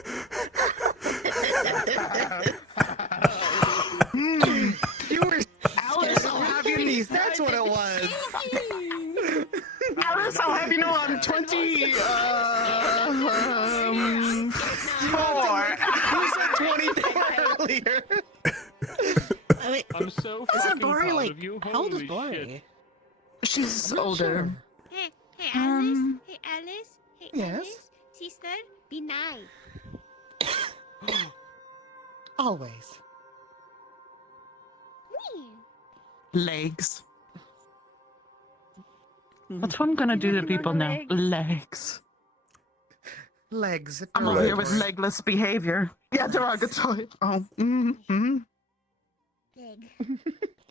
You were Alice. I'll have you. That's what it was. Alice, I'll have you know I'm 20. 4. You said 24 earlier. I mean, I'm so isn't fucking Bori proud like? of you. How old is Holy shit. Bori? She's I'm not older. sure. Hey, Alice. Hey, Alice. Hey, Yes? Alice. Sister, be nice. Always. Legs. That's what I'm gonna do to people now. Legs. Legs. I'm over here with derogatory. legless behavior. Yeah, derogatory. Oh, mm-hmm. Leg.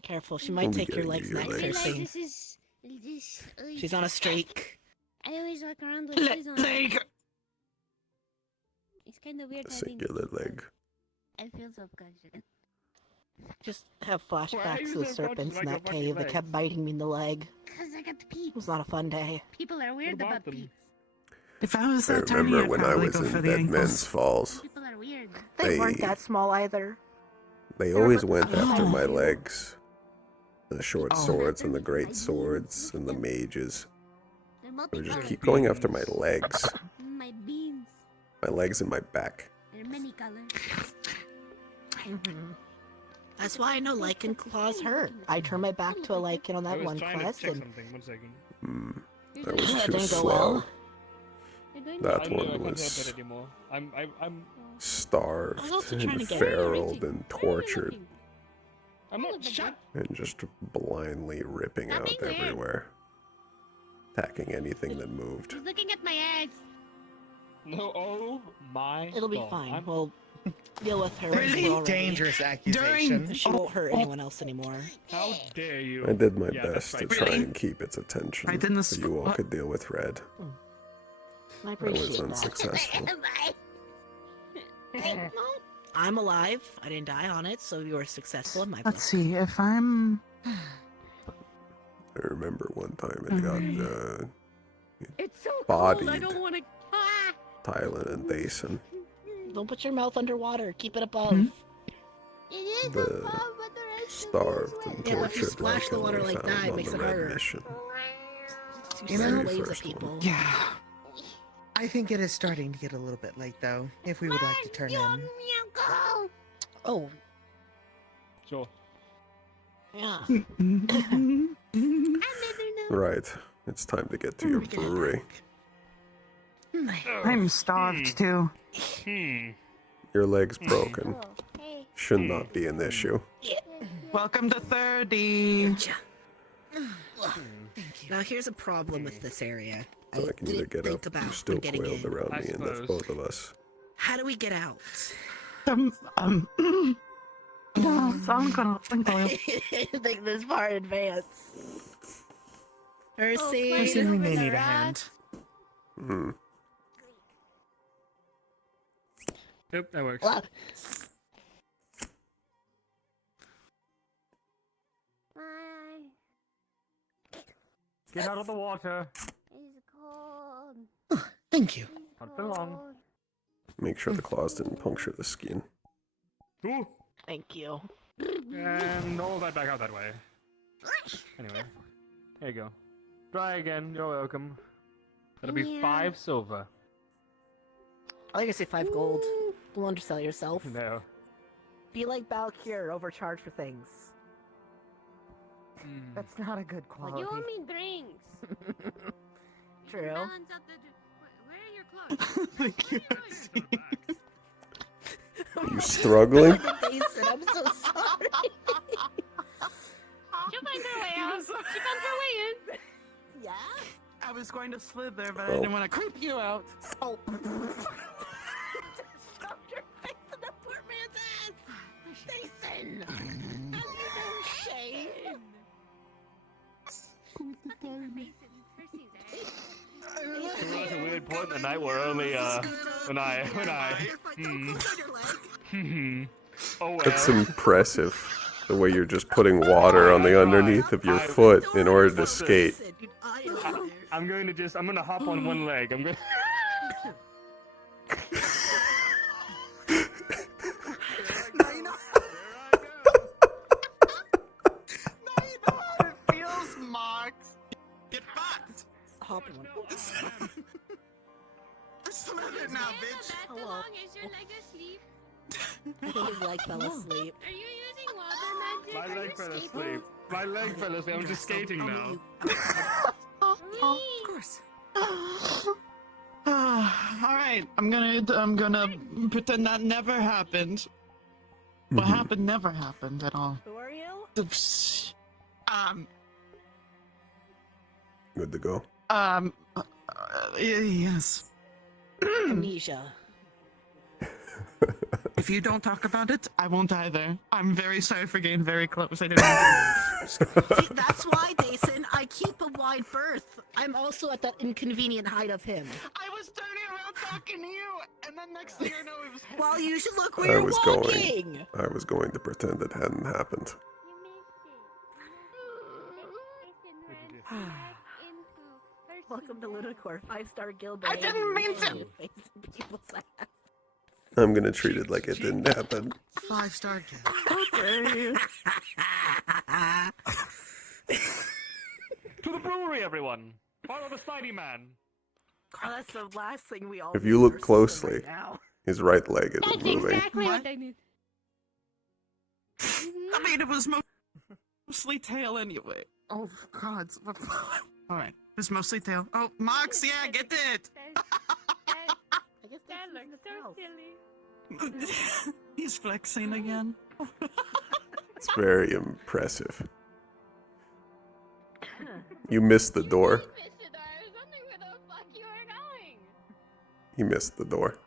Careful, she might I'll be take your getting legs you your next legs. or Realize soon. this is this. She's on a streak. I always walk around with this on. Leg. It's kind of weird A having. singular leg. I feel subconscious. Just have Why are flashbacks you to the so serpents conscious in like that your fucking cave that kept legs? biting me in the leg. Cause I got It peeps. was not a fun day. People are weird about about them? peeps. If I was I that tiny, remember I'd when I probably was go for in the Dead Men's ankles. Falls. People are weird. They weren't They- that small either. They always went Oh. after my legs. The short Oh. swords and the great swords and the mages. They're They would just multicolored. keep going after my legs. My beans. My legs and my back. They're many colors. That's why I know lichen claws hurt. I turned my back to a lichen on I that was one trying quest, to check and something. 1 second. That was that too didn't go slow. well. They're doing That I knew I one couldn't help was it anymore. I'm starved I was also trying and to get feraled and tortured not shut. and just blindly ripping Stop out being weird. everywhere. Attacking anything that moved. He's looking at my ass. No, oh my It'll be God. fine. I'm- We'll deal with her. when Really we're all ready. Dangerous accusation. She won't hurt anyone else anymore. How dare you? I did my Yeah, that's best to right. try Really? and keep its attention I didn't so you all what? could deal with Red. I I was appreciate that. unsuccessful. Bye. I'm alive. I didn't die on it, so you were successful in my book. Let's see if I'm. I remember one time it got It's so cold. I Bodied. don't want to. Ah! Tylen and Thason. Don't put your mouth underwater. Keep it above. Hmm? It is The above, but the rest of starved it is and wet. Yeah, but if you tortured splash like the water we like found that, it on makes the it Red harder. Mission. Two You know- waves of First one. people. Yeah. I think it is starting to get a little bit late, though. If we would like to turn in. Go. Oh, Sure. yeah. Right. It's time to get to your brewery. I'm starved too. Your leg's broken. Oh, hey. Should not be an issue. Welcome to 30. Now here's a problem with this area. So I can either did get think up, you about still when getting coiled in. around I me, and that's suppose. both of us. How do we get out? No, so I'm gonna. Think this far in advance. Percy. I think we Over may the need a rock. hand. Hmm. Yep, that works. Well, Bye. Get out of the water. It's cold. Thank you. It's Not for long. cold. Make sure the claws didn't puncture the skin. Ooh. thank you. And roll that back out that way. Anyway, there you go. Try again. You're welcome. That'll be Yeah. 5 silver. I think I say 5 gold. Don't undersell yourself. No. Be like Balkyr, overcharge for things. That's not a good quality. You owe me drinks. True. Balance out the. Where are your clothes? Thank you. Are you struggling? Jason, I'm so sorry. She'll find her way out. She found her way in. Yeah? I was was going to slither, but I Oh. didn't want to creep you out. Oh. Stop your face in the poor man's ass! Jason! Have you no shame? There was a weird point in the night where only when I oh well. That's impressive. The way you're just putting water on the underneath of your foot in order to skate. I'm gonna hop on one leg. I'm going. Now you know how it feels, Marks. Get fucked. Hop on. Slither now, bitch. Hello. Long is your leg asleep? I think his leg fell asleep. Are you using water magic? My Are leg you fell skating? asleep. My leg fell asleep. I'm just skating now. Of course. All right, I'm gonna pretend that never happened. What Mhm. happened never happened at all. Who are you? Good to go. Yes. Amnesia. If you don't talk about it, I won't either. I'm very sorry for getting very close. I didn't mean See, that's why, Jason, I keep a wide berth. I'm also at that inconvenient height of him. I was turning around talking to you, and then next thing I know, it was. Well, you should look where I you're was walking. going. I was going to pretend it hadn't happened. Welcome to Ludicor, 5-star guild. I didn't mean to. People's ass. I'm gonna treat it like it didn't happen. 5-star kill. Okay. To the brewery, everyone. Follow the Snidey Man. Oh, that's the last thing we all. If do you in look our system closely, right now. his right leg isn't That's moving. exactly What? what I need. I mean, it was mostly tail anyway. Oh, God. All right. It was mostly tail. Oh, Mox, yeah, get it. I guess That that's looks so something else. silly. He's flexing again. It's very impressive. You missed the door. Where the fuck you are going? He missed the door.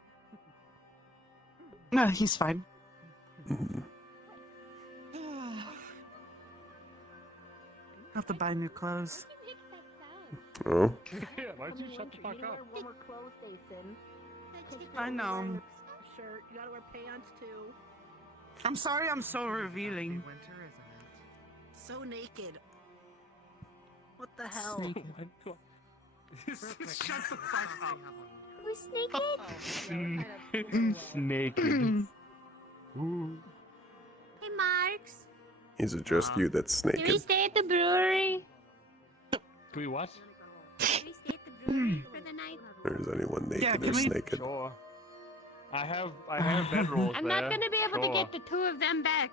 No, he's fine. Mhm. Have to buy new clothes. Oh, Yeah, why don't you shut the fuck up? Warmer clothes, Jason. I know. Shirt. You gotta wear pants too. I'm sorry I'm so revealing. Winter, isn't So naked. What the hell? Shut the fuck up. Who's naked? Naked. Hey, Marks. is it just you that's Can we naked? stay at the brewery? Can we what? Can we stay at the brewery for the night? Or is anyone naked Yeah, or can we- naked? Sure. I have bedrolls I'm there. not gonna be able Sure. to get the two of them back.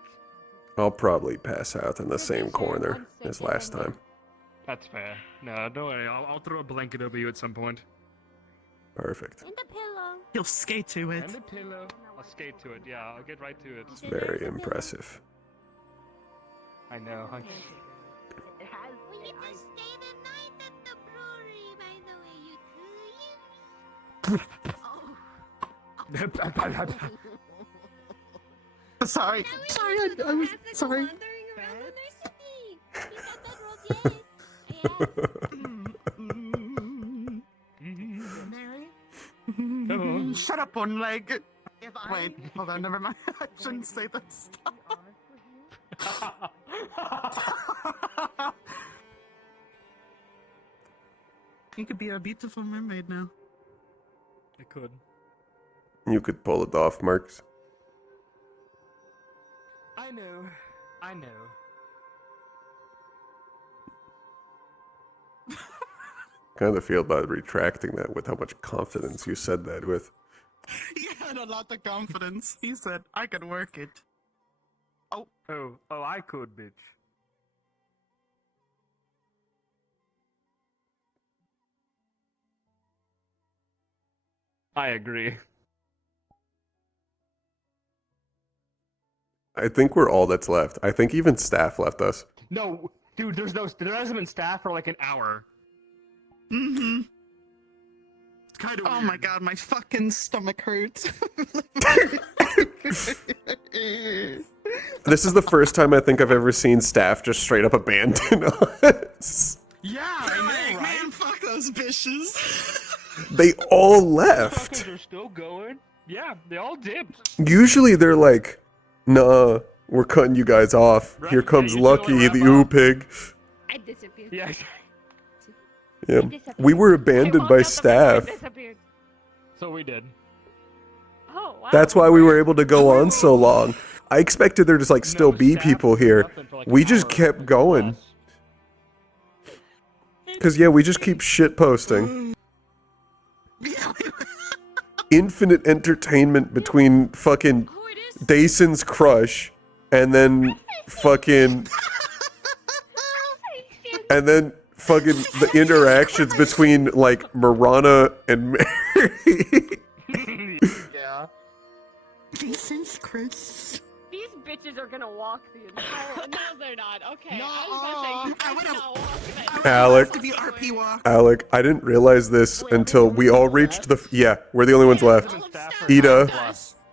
I'll probably pass out in the Maybe same share corner one as second last and then- time. That's fair. No, don't worry. I'll throw a blanket over you at some point. Perfect. And the pillow. You'll skate to it. And a pillow. I'll skate to it. Yeah, I'll get right to it. It's very impressive. I know. It has. We get to stay the night at the brewery, by the way, you two. Sorry. Sorry, I was sorry. Wandering around the city. You got bedrolls, yes. Mary? Come on. Shut up, one leg. Wait, hold on, never mind. I shouldn't say that stuff. You could be a beautiful mermaid now. I could. You could pull it off, Marks. I know. I know. Kind of feel about retracting that with how much confidence you said that with. He had a lot of confidence. He said, I could work it. Oh, I could, bitch. I agree. I think we're all that's left. I think even staff left us. No, dude, there hasn't been staff for like an hour. Mm-hmm. It's kind of Oh my god, my fucking stomach hurts. This is the first time I think I've ever seen staff just straight up abandon us. Yeah, I know, right? Man, fuck those bitches. They all left. Fuckers are still going. Yeah, they all dipped. Usually they're like, nah, we're cutting you guys off. Right, Here yeah, comes you still Lucky, wanna the wrap ooh up? pig. I disappeared. Yeah. Yeah. disappeared. We were I abandoned walked by out the front door and staff. disappeared. So we did. Oh, wow. That's why we were able to go on so long. I expected there to like still No be staff, people here. nothing for, like, We an just hour, kept like, going. plus. Cause yeah, we just keep shit posting. Yeah, Infinite entertainment between fucking Oh, it is. Dason's crush and then fucking and then fucking the interactions between like Marana and Mary. Yeah. Jesus Christ. These bitches are gonna walk the entire. No, they're not. Okay. No, I was gonna say you I guys would've- not walk that. Alec. To be RP walk. Alec, I didn't realize this until we all reached the yeah, we're the only ones left. Ida,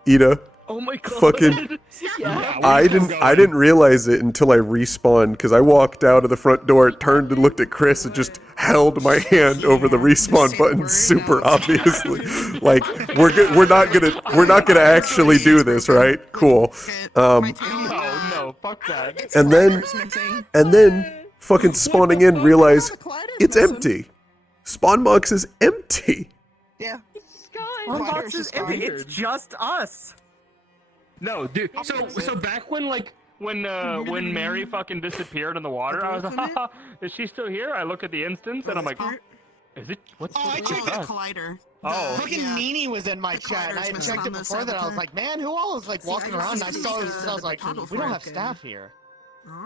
Ida, Oh my god. fucking Yeah, I we're still didn't going. realize it until I respawned because I walked out of the front door, turned and looked at Chris and just held my hand over the respawn button super obviously. Like we're not gonna actually do this, right? Cool. No, no, fuck that. And then fucking spawning in realize it's empty. Spawn box is empty. Yeah. Guys, Box is empty. It's just us. No, dude. So back when when Mary fucking disappeared in the water, I was like, haha, is she still here? I look at the instance and I'm like, is it? What's Oh, I what's checked the us? collider. Oh. Fucking Yeah. Nini was in my The chat, and I had collider's checked it missing on before the that. I was saboteur. like, man, who all is like See, walking I around? And I used saw, to I use was the like, paddle we don't for have it, staff here.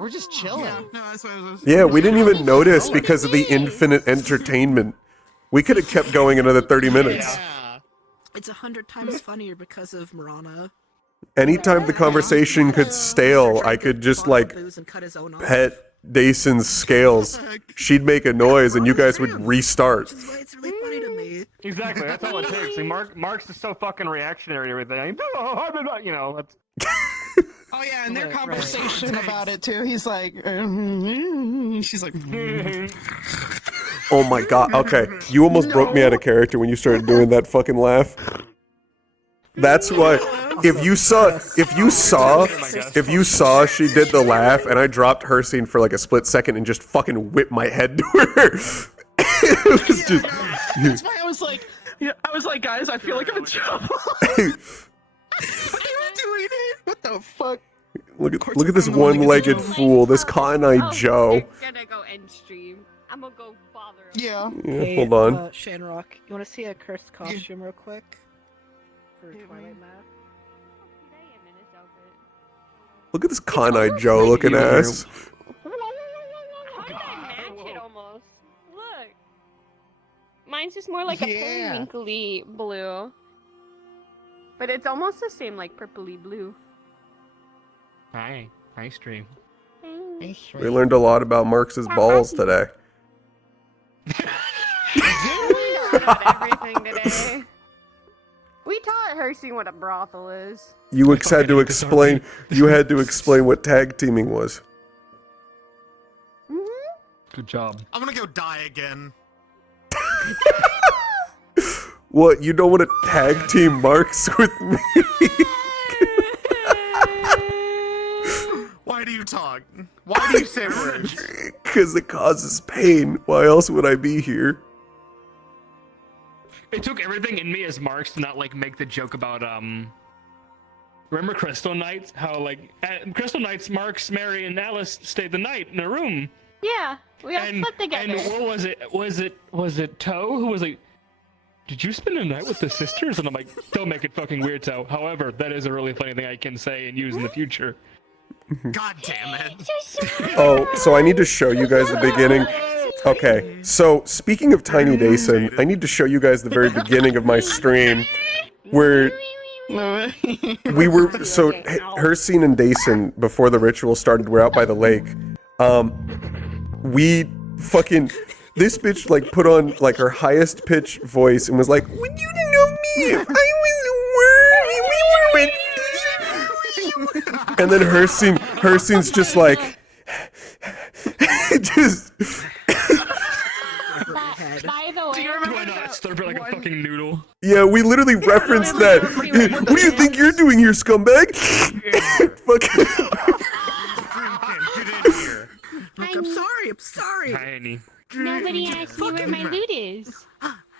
We're just chilling. Yeah, no, that's why I was. Yeah, we didn't even notice because of the infinite entertainment. We could have kept going another 30 minutes. Yeah. It's 100 times funnier because of Marana. Anytime the conversation could stale, I could just like Booze and cut his own off. pet Dason's scales. She'd make a noise and you guys would restart. Which is why it's really funny to me. Exactly, that's all it takes. Like Mark's is so fucking reactionary and everything. You know, that's Oh yeah, and their Right, right. conversation about it too. He's like, she's like, Oh my god. Okay, you almost broke me out of character when you started doing that fucking laugh. That's why if you saw she did the laugh and I dropped her scene for like a split second and just fucking whipped my head to her. It was just That's why I was like, guys, I feel like I'm in trouble. what the fuck? look at this one-legged fool, this Cotton-Eye Joe. I'm gonna go end stream. I'm gonna go bother. Yeah. Yeah, hold on. Shanrock, you want to see a cursed costume real quick? For Twilight Map? Look at this Cotton-Eye Joe looking ass. Almost. Look. Mine's just more like a Yeah. periwinkly blue. But it's almost the same, like purpley blue. hi stream. We learned a lot about Marx's balls today. We know about everything today. We taught Hersey what a brothel is. You had to explain. You had to explain what tag teaming was. Good job. I'm gonna go die again. What? You don't want to tag team Marx with me? Why do you talk? Why do you say words? Because it causes pain. Why else would I be here? It took everything in me as Marks to not like make the joke about remember Crystal Nights? How like at Crystal Nights, Marks, Mary, and Alice stayed the night in a room. Yeah, we all And slept together. what was it? Was it Toe who was like, did you spend a night with the sisters? And I'm like, don't make it fucking weird, Toe. However, that is a really funny thing I can say and use in the future. God damn it. Oh, so I need to show you guys the beginning. Okay, so speaking of Tiny Dason, I need to show you guys the very beginning of my stream, where we were. So her scene and Dason before the ritual started, we're out by the lake. We fucking this bitch like put on like her highest pitch voice and was like, "Would you know me if I was a worm and we were red fish?" And then Hersine's just like, just. By the way, Do I not slurp it like a fucking noodle? Yeah, we literally referenced that. What do you think you're doing here, scumbag? Fucking. Look, I'm sorry. Tiny. nobody asked me where my loot is.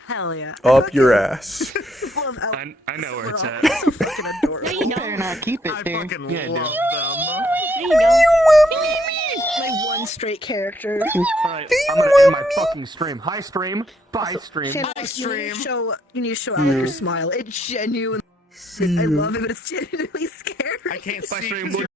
Hell yeah. Up your ass. I know where it's at. So fucking adorable. No, you Better don't. not keep it, I dude. fucking Yeah, dude. love them. No, you don't. My one straight character. Alright, I'm gonna end my fucking stream. Hi, stream. Bye, stream. Shannon, You need to show Alec your smile. It's genuine. I love it, but it's genuinely scary. I can't See, stream. 'cause We'll